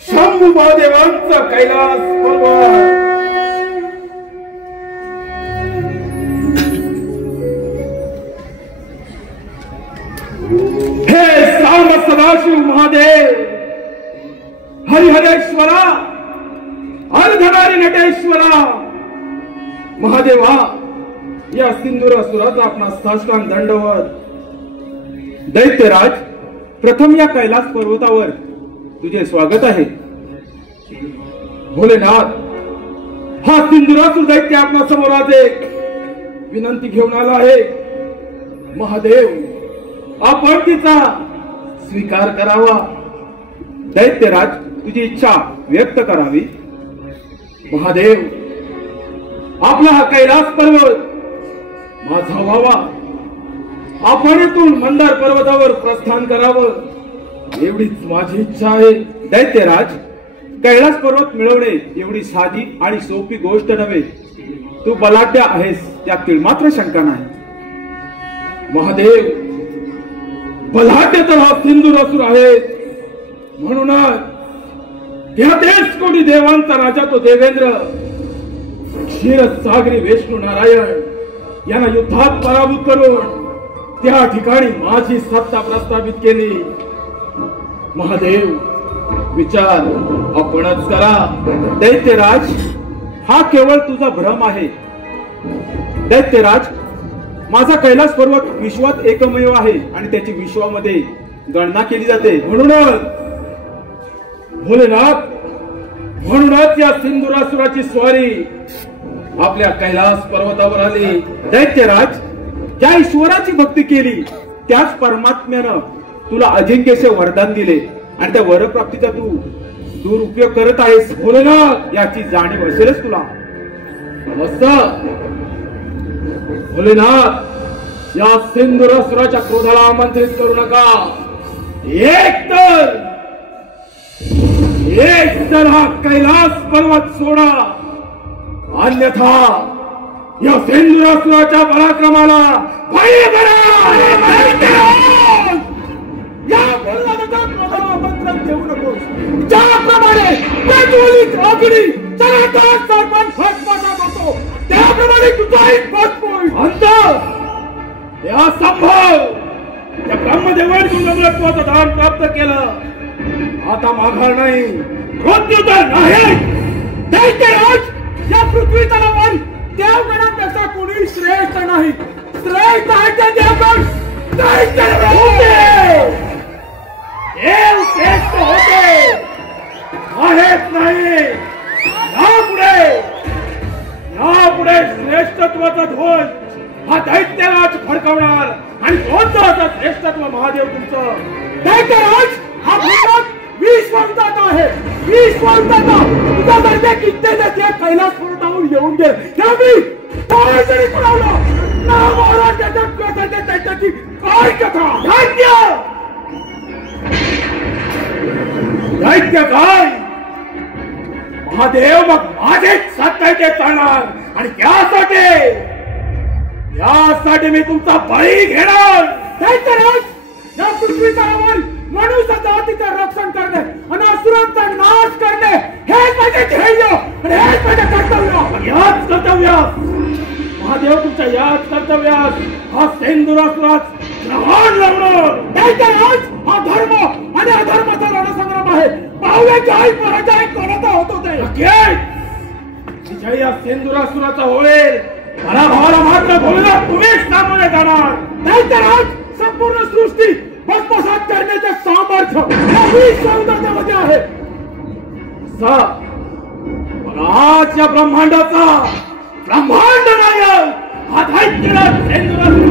शंभू महादेवांचा कैलास पर्वत. हे साम सदाशिव महादेव हरिहरेश्वरा अर्धनारी नटेश्वरा महादेवा, या सिंदूरासुराचा आपला साष्टांग दंडवत. दैत्यराज, प्रथम या कैलास पर्वतावर तुझे स्वागत आहे. भोलेनाथ, हा सिंदूरासुर दैत्य आपल्या समोर आज एक विनंती घेऊन आला आहे. महादेव, आपण तिचा स्वीकार करावा. दैत्यराज, तुझी इच्छा व्यक्त करावी. महादेव, आपला हा कैलास पर्वत माझा व्हावा. आपण इथून मंदार पर्वतावर प्रस्थान करावं एवढीच माझी इच्छा आहे. दैत्यराज, कैलास पर्वत मिळवणे एवढी साधी आणि सोपी गोष्ट नव्हे. तू बलाढ्य आहेस, त्यात मात्र शंका नाही. महादेव, बलाढ्य तर हा सिंदूरासुर आहे. म्हणूनच त्या 23 कोटी देवांचा राजा तो देवेंद्र क्षीरसागरी विष्णू नारायण यांना युद्धात पराभूत करून त्या ठिकाणी माझी सत्ता प्रस्थापित केली. महादेव, विचार आपणच करा. दैत्यराज, हा केवळ तुझा भ्रम आहे. दैत्यराज, माझा कैलास पर्वत विश्वात एकमेव आहे आणि त्याची विश्वामध्ये गणना केली जाते. भोलेनाथ, म्हणूनच या सिंदूरासुराची स्वारी आपल्या कैलास पर्वतावर आली. दैत्यराज, ज्या ईश्वराची भक्ती केली त्याच परमात्म्यानं तुला अजिंक्यचे वरदान दिले आणि त्या वरप्राप्तीचा तू दुरुपयोग करत आहेस. भोलेनाथ, याची जाणीव असेलच तुला. भोलेनाथ, या सिंदूरासुराच्या क्रोधाला आमंत्रित करू नका. एक तर हा कैलास पर्वत सोडा, अन्यथा या सिंदूरासुराच्या पराक्रमाला बाह्य करा. या भोलेनाथाचा क्रोधाला आमंत्रण देऊ नकोस. ज्याप्रमाणे पेटवलीत अग्नी सर्वात सर्वात भस्मसात होतो, त्याप्रमाणे तुझाही भस्म होईल. अंत या संभव या ब्रह्मदेवाने तू नम्रत्वाचं दान प्राप्त केलं. आता माघार नाही, मृत्यू तर नाही. दैत्यराज, या पृथ्वी तलावर नाही. श्रेष्ठ दैत्य देवगण दैत्य होते, देव श्रेष्ठ होते आहेच नाही. यापुढे श्रेष्ठत्वाचा ध्वज हा दैत्यराज फडकवणार. आणि कोणतं असं श्रेष्ठत्व महादेव तुमचं? दैत्यराज हा भारत विश्वविदाता आहे, विश्वविदाता. तुझा दर्जा कित्येक कैलास पर्वतावरून येऊन गेले त्यावेळी काय जरी पडवलं ना महाराष्ट्राच्या कथेच्या दैत्याची काय कथा? दैत्य काय महादेव? मग माझेच सत्ताचे चालणार. आणि यासाठी मी तुमचा बळी घेणार. दैत्यराज या पृथ्वी तलावर मनुष्य जातीचं रक्षण करणे आणि असुरांचा नाश करणे हेच माझे ध्येय आणि हेच माझे कर्तव्य. याच कर्तव्यात महादेव तुमच्या याच कर्तव्यात हा सेंदुरासुरात ग्रहण लावणार. दैत्यराज हा धर्म आणि अधर्माचा रणसंग्राम आहे. पाहुया जय पराजय कोणाचा होतो ते जय या सेंदुरासुराचा होईल. पराभवाला मात्र भूमीला तुम्हीच सामोरे जाणार. दैत्यराज संपूर्ण सृष्टी भस्मसात करण्याचे सामर्थ्य विश्वविदात्यामध्ये आहे. आज या ब्रह्मांडाचा ब्रह्मांड नायक हा दैत्यराज सेंदुरासुर.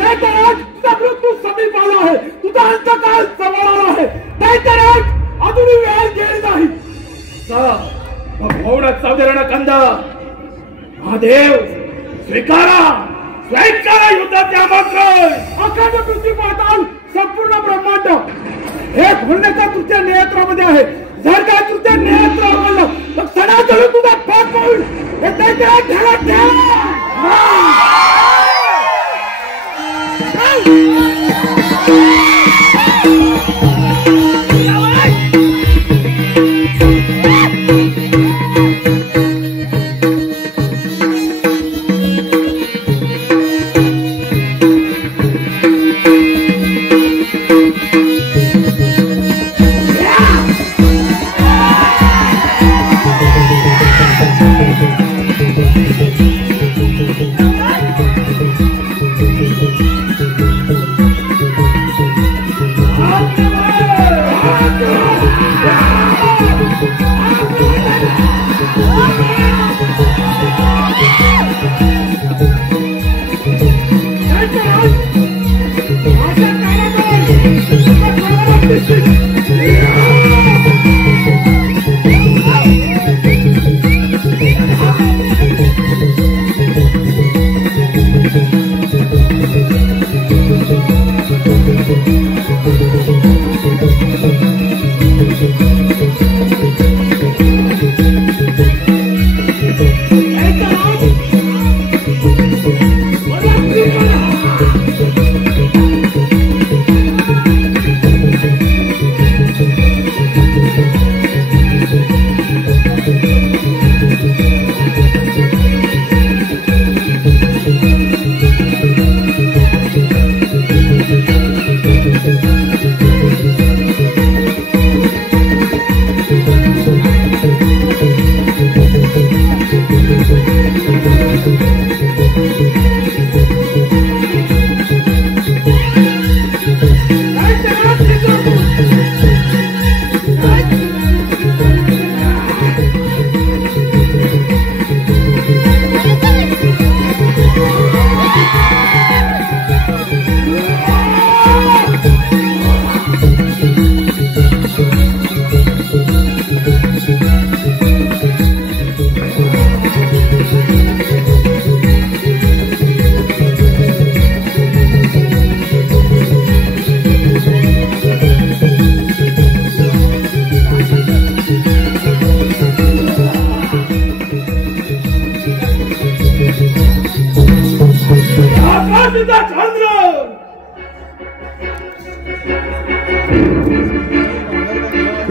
दैत्यराज तुझा मृत्यू समीप आला आहे, तुझा अंतकाल जवळ आला आहे. दैत्यराज अजूनही वेळ गेली नाही. सौदर्यानं कंदा महादेव स्वीकारा युद्धाचे आमंत्रण. अखंड पृथ्वी पाताल संपूर्ण ब्रह्मांड हे भरण्याच्या तुझ्या नेत्रामध्ये आहे. जर काय तुझ्या नेत्र आवडलं तर सणाजळून तुझा पाप होईल. हे दैत्यराज ध्यानात ठेव.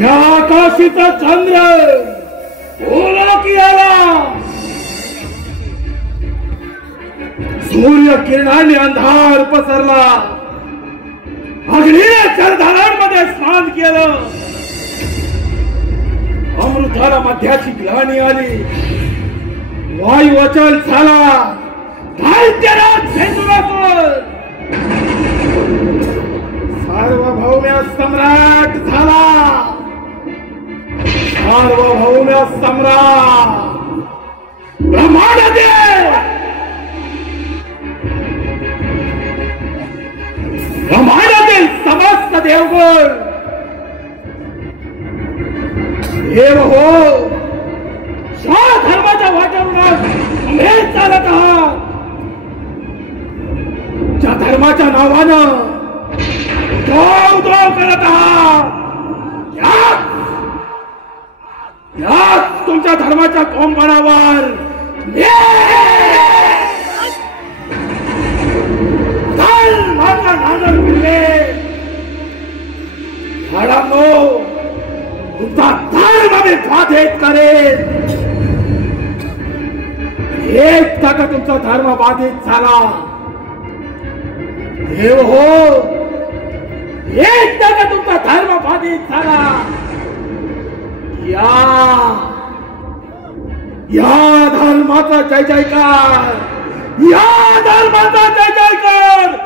आकाशीचा चंद्र सूर्य किरणाने अंधार पसरला. अग्नीने जलधारांमध्ये स्नान केलं. अमृताला मध्याची ग्लानी आली. वायू अचल झाला. दैत्यराज भेंदुरासुर सार्वभौम्य सम्राट झाला. सार्वभौम्य सम्राट ब्रह्मांडदेव ब्रह्मांडातील समस्त देवगुण देव हो, ज्या धर्माच्या वाटेवरून तुम्ही चालत आहात, ज्या धर्माच्या नावानं उदो करत आहात, याच तुमच्या धर्माच्या कोंबणावर नागर फिरले. झाडांनो, तुमचा धर्म मी बाधित करेन. एकदा का तुमचा धर्म बाधित झाला, देव हो, एकदा का तुमचा धर्म बाधित झाला, या धर्माचा जय जयकार, या धर्माचा जय जयकार.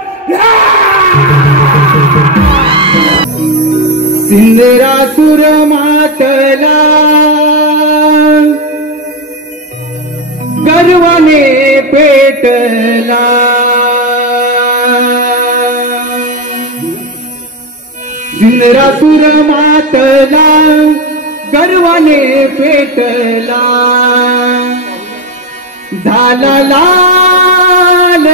सिंदरासुर मातला गर्वाने पेटला. सिंदरासुर मातला गर्वाने पेटला. झाला लाल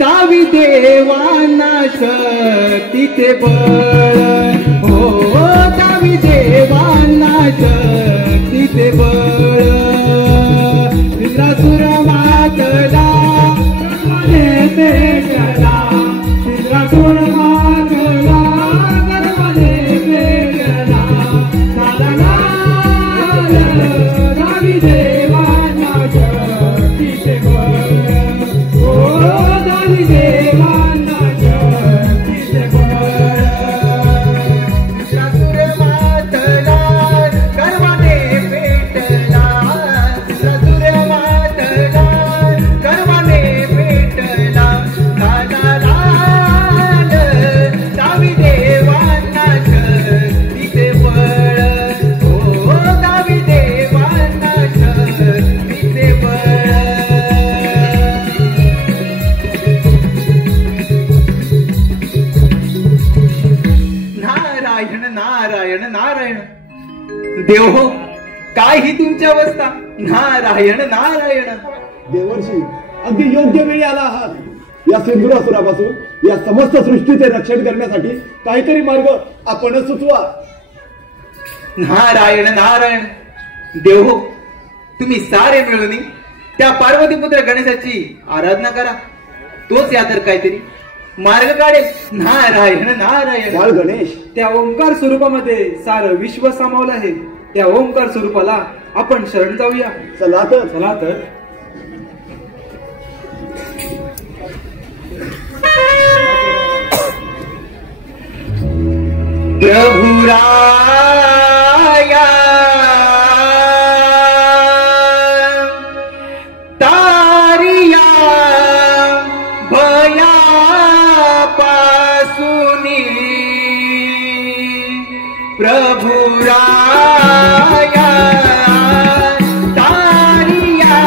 दावी देवाना शक्तीचे बळ. हो, दावी देवाना शक्तीचे बळ. इंद्रासुर मातला गर्वाने पेटला. इंद्रासुर मातला गर्वाने पेटला. झाला लाल दावी देवाना शक्तीचे बळ. दावी देवाना शक्तीचे बळ. इंद्रासुर मातला गर्वाने पेटला. इंद्रासुर मातला गर्वाने पेटला. झाला लाल दावी देवाना शक्तीचे बळ. हो, दावी देवाना शक्तीचे बळ. नारायण नारायण. देव हो, काय ही तुमची अवस्था. नारायण नारायण. देवर्षी, अगदी योग्य वेळी आला आहात. या सिंदुरासुरापासून या समस्त सृष्टीचे रक्षण करण्यासाठी काहीतरी मार्ग आपणच सुचवा. नारायण नारायण. देव हो, तुम्ही सारे मिळून त्या पार्वतीपुत्र गणेशाची आराधना करा. तोच या तर काहीतरी मार्ग काढेल. नारायण नारायण. बाळ गणेश, त्या ओंकार स्वरूपामध्ये सारं विश्व सामावलं आहे. त्या ओंकार स्वरूपाला आपण शरण जाऊया. चला तर. चला तर. प्रभुराया तारिया भया पासुनी. प्रभुराया तारिया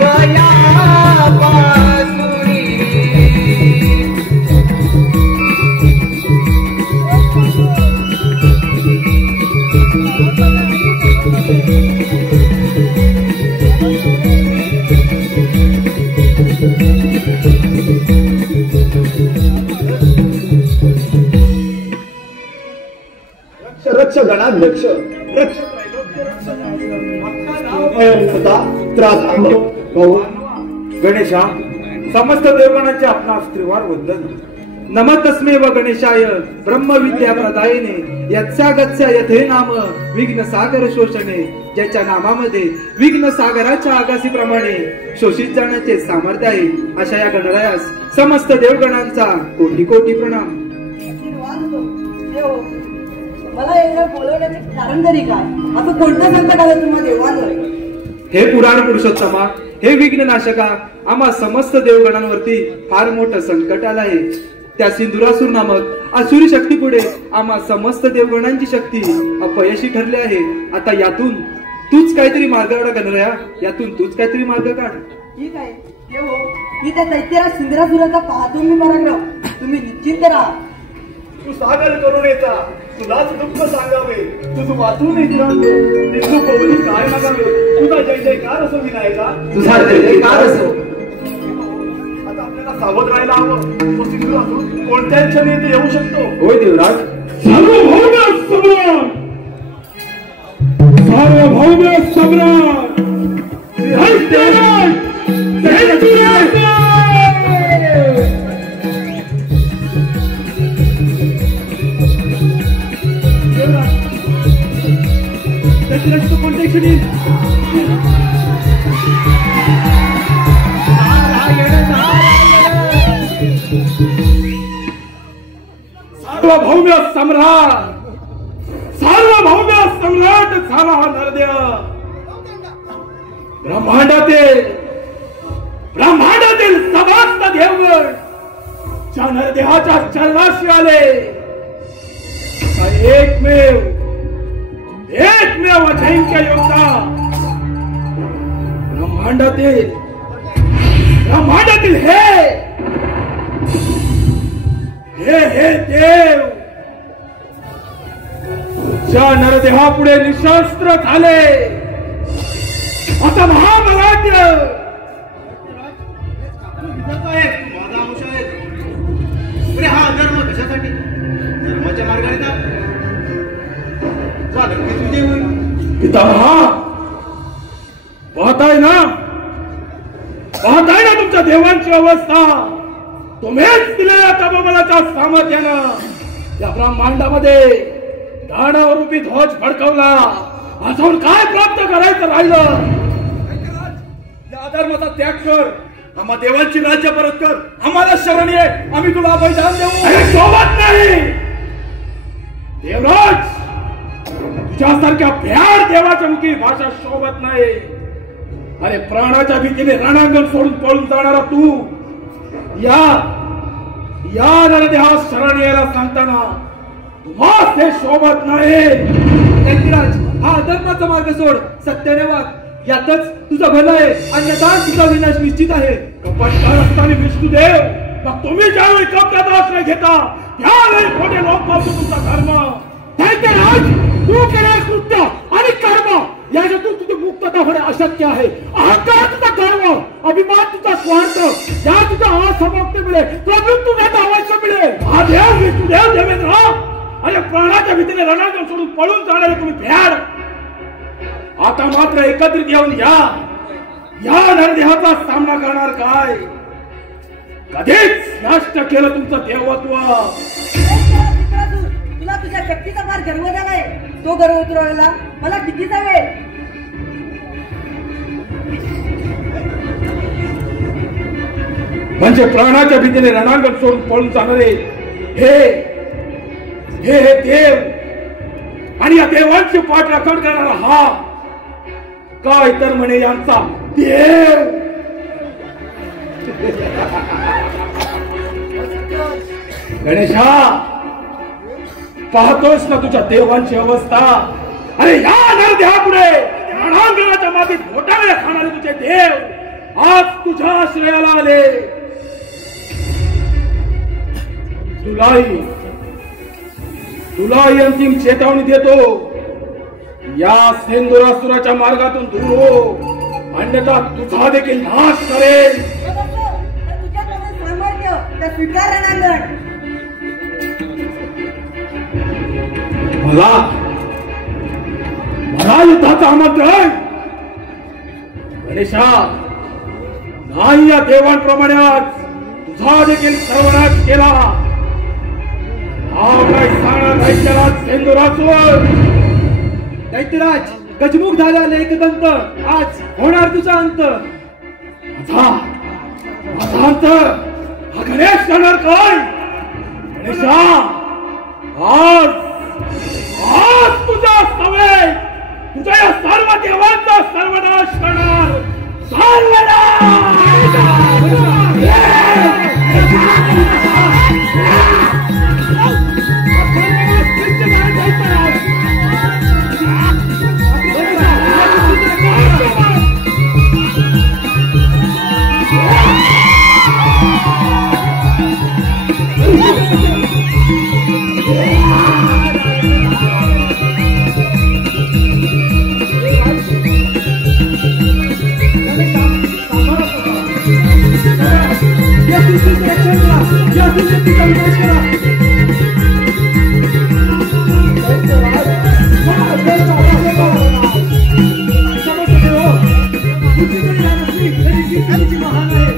भया पासुनी. रक्ष गणाध्यक्ष, रक्ष त्रास गणेशा, समस्त देवगणांचे आपणा स्त्रीवार वंदन. नमतस्मेव गणेशाय ब्रह्मविद्या प्रदायिने यत्सा गत्सा यथे नाम विघ्न सागर शोषणे. ज्याच्या नामामध्ये विघ्न सागराच्या आगासीप्रमाणे शोषित जाण्याचे सामर्थ्य आहे, अशा या गणरायास समस्त देवगणांचा कोटी कोटी प्रणाम. मला याला बोलवण्याचे कारण तरी काय? असं कोणतं संकट आलं तुम्हाला देवांवर? हे पुराण पुरुषोत्तमा, हे विघ्ननाशका, आम्हा समस्त देवगणांवरती फार मोठं संकट आलं आहे. त्या सिंधुरासूर नामक आसुरी शक्ती पुढे आम्हा समस्त देवगणांची शक्ती अपयशी ठरली आहे. आता यातून तूच काहीतरी मार्ग काढ गणराया, यातून तूच काहीतरी मार्ग काढ. ठीक आहे देव, मी त्या दैत्याला सिंधुरासुराचा पाहतो मी पराक्रम. तुम्ही निश्चिंत राहा. तू सागर करुणेचा तुलाच दुःख सांगावे, तुझं वाचून निघू पवली काय मागावे. तुझा जय जयकार असो विनायका, तुझा जय जयकार असो. आता आपल्याला सावध राहायला हवं. तो सिंधुरासूर कोणत्या क्षणी इथे येऊ शकतो. होय देवराज. सार्वभौम सम्राट, सार्वभौम सम्राट दैत्यराज कोणत्या क्षणी सार्वभौम्य सम्राट, सार्वभौम्य सम्राट झाला हा नरदेव. ब्रह्मांडातील समस्त देवगण ज्या नरदेवाच्या चरणाशी आले, एकमेव अजिंक्य योद्धा ब्रह्मांडातील हे देव ज्या नरदेहापुढे निशस्त्र झाले. आता महाबलाढ्य माझा अंश आहे. अरे हा अधर्म कशासाठी? धर्माच्या मार्गाने झालं की तुझे होईल. पितामहा, पाहताय ना तुमच्या देवांची अवस्था. तुम्हीच दिलेल्या तपोबलाच्या सामर्थ्यानं या ब्रह्मांडामध्ये दानवरूपी ध्वज फडकवला. अजून काय प्राप्त करायचं राहिलं? या अधर्माचा त्याग कर, आम्हा देवांची राज्य परत कर. आम्हाला शरण ये, आम्ही तुला बलिदान देऊ. अरे सोबत नाही देवराज, तुझ्यासारख्या भ्याड देवाच्या मुखी भाषा शोभत नाही. अरे प्राणाच्या भीतीने रणांगण सोडून पळून जाणारा तू या नरदेहास शरण यायला सांगताना तुम्हाला ते शोभत नाही. दैत्यराज, हा अधर्माचा मार्ग सोड, सत्याने वाग. यातच तुझं भलं आहे, अन्यथा तुझा विनाश निश्चित आहे. कपट असताना विष्णुदेव, मग तुम्ही ज्यावेळी कपटाचा आश्रय घेता त्यावेळी खोटे लोक पावतो तुमचा धर्म. दैत्यराज, तू केलेले कृत्य आणि कर्म याच्यातून तुझी मुक्तता होणे अशक्य आहे. अहंकार तुझा गर्व, अभिमान तुझा स्वार्थ, या तुझा असमाप्तीमुळे प्रभू तुझ्या अवश्य मिळेल. हा देव विष्णुदेव देवेंद्र, अरे प्राणाच्या भीतीने रणांगण सोडून पळून जाणारे तुम्ही भ्याड. आता मात्र एकत्रित येऊन या नरदेहाचा सामना करणार काय? कधीच नष्ट केलं तुमचं देवत्व. तुला तुझ्या शक्तीचा फार गर्व झालाय. तो गर्व उतरवायला मला कितीचा वेळ? म्हणजे प्राणाच्या भीतीने रणांगण सोडून पळून जाणारे हे देव आणि या देवांची पाठ राखण करणारा हा काय तर म्हणे यांचा देव. गणेशा, पाहतोस ना तुझ्या देवांची अवस्था. अरे या नरदेहापुढे रणांगणाच्या मातीत घोटाळे खाणारे तुझे देव आज तुझ्या आश्रयाला आले. तुलाही अंतिम चेतावणी देतो, या सिंधुरासुराच्या मार्गातून दूर हो, अन्यथा तुझा देखील नाश करेल. तुझ्याकडे सामर्थ्य त्या स्वीकार रणांगण. मला युद्धाचा आमंत्रण. गणेशा, नाही या देवांप्रमाणे आज तुझा देखील सर्वनाश केला. दैत्यराज, गजमुख झाला एकदंत, आज होणार तुझा अंत. अंत हा गणेश करणार काय? गणेशा, आज तुझा सवय तुझ्या या सर्व देवांचा सर्वनाश करणार. सर्वनाश. सृष्टीचं रक्षण करा, या सृष्टीचा विनाश करा. महान आहे.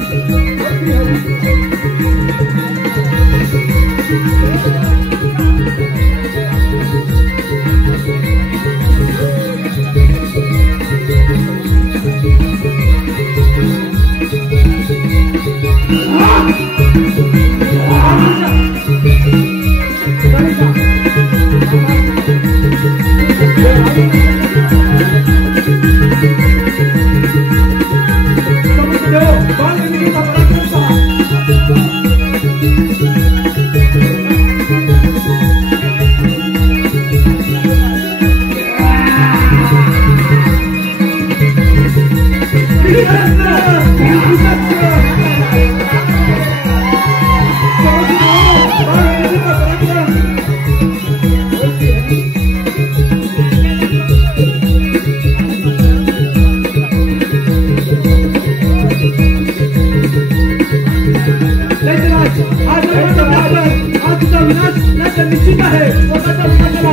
निश्चित आहे. स्वतःच्या विकासाला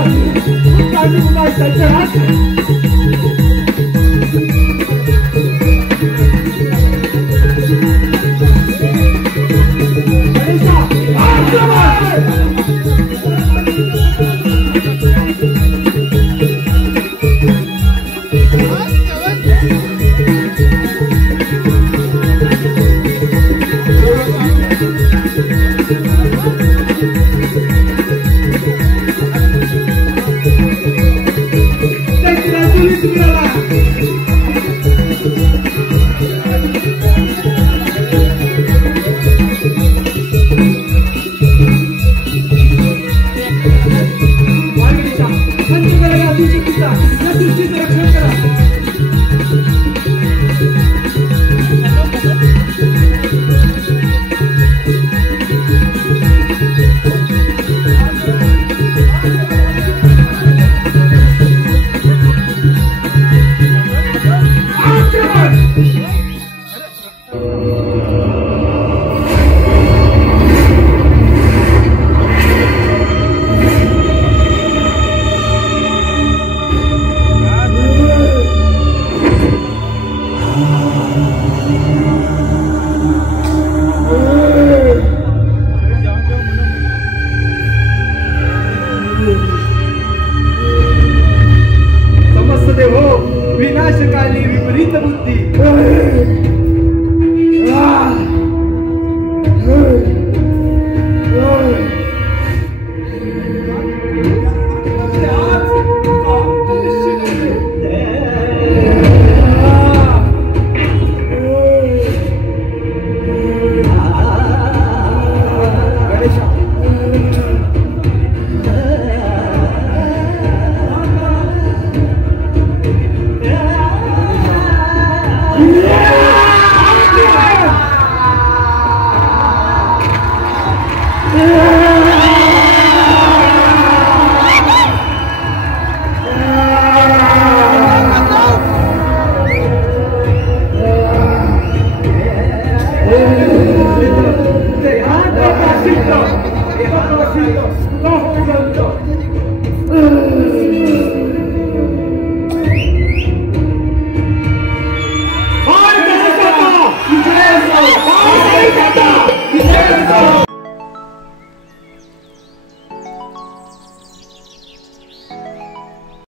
काळजीपूर्वक विनाशकाली विपरीत बुद्धी.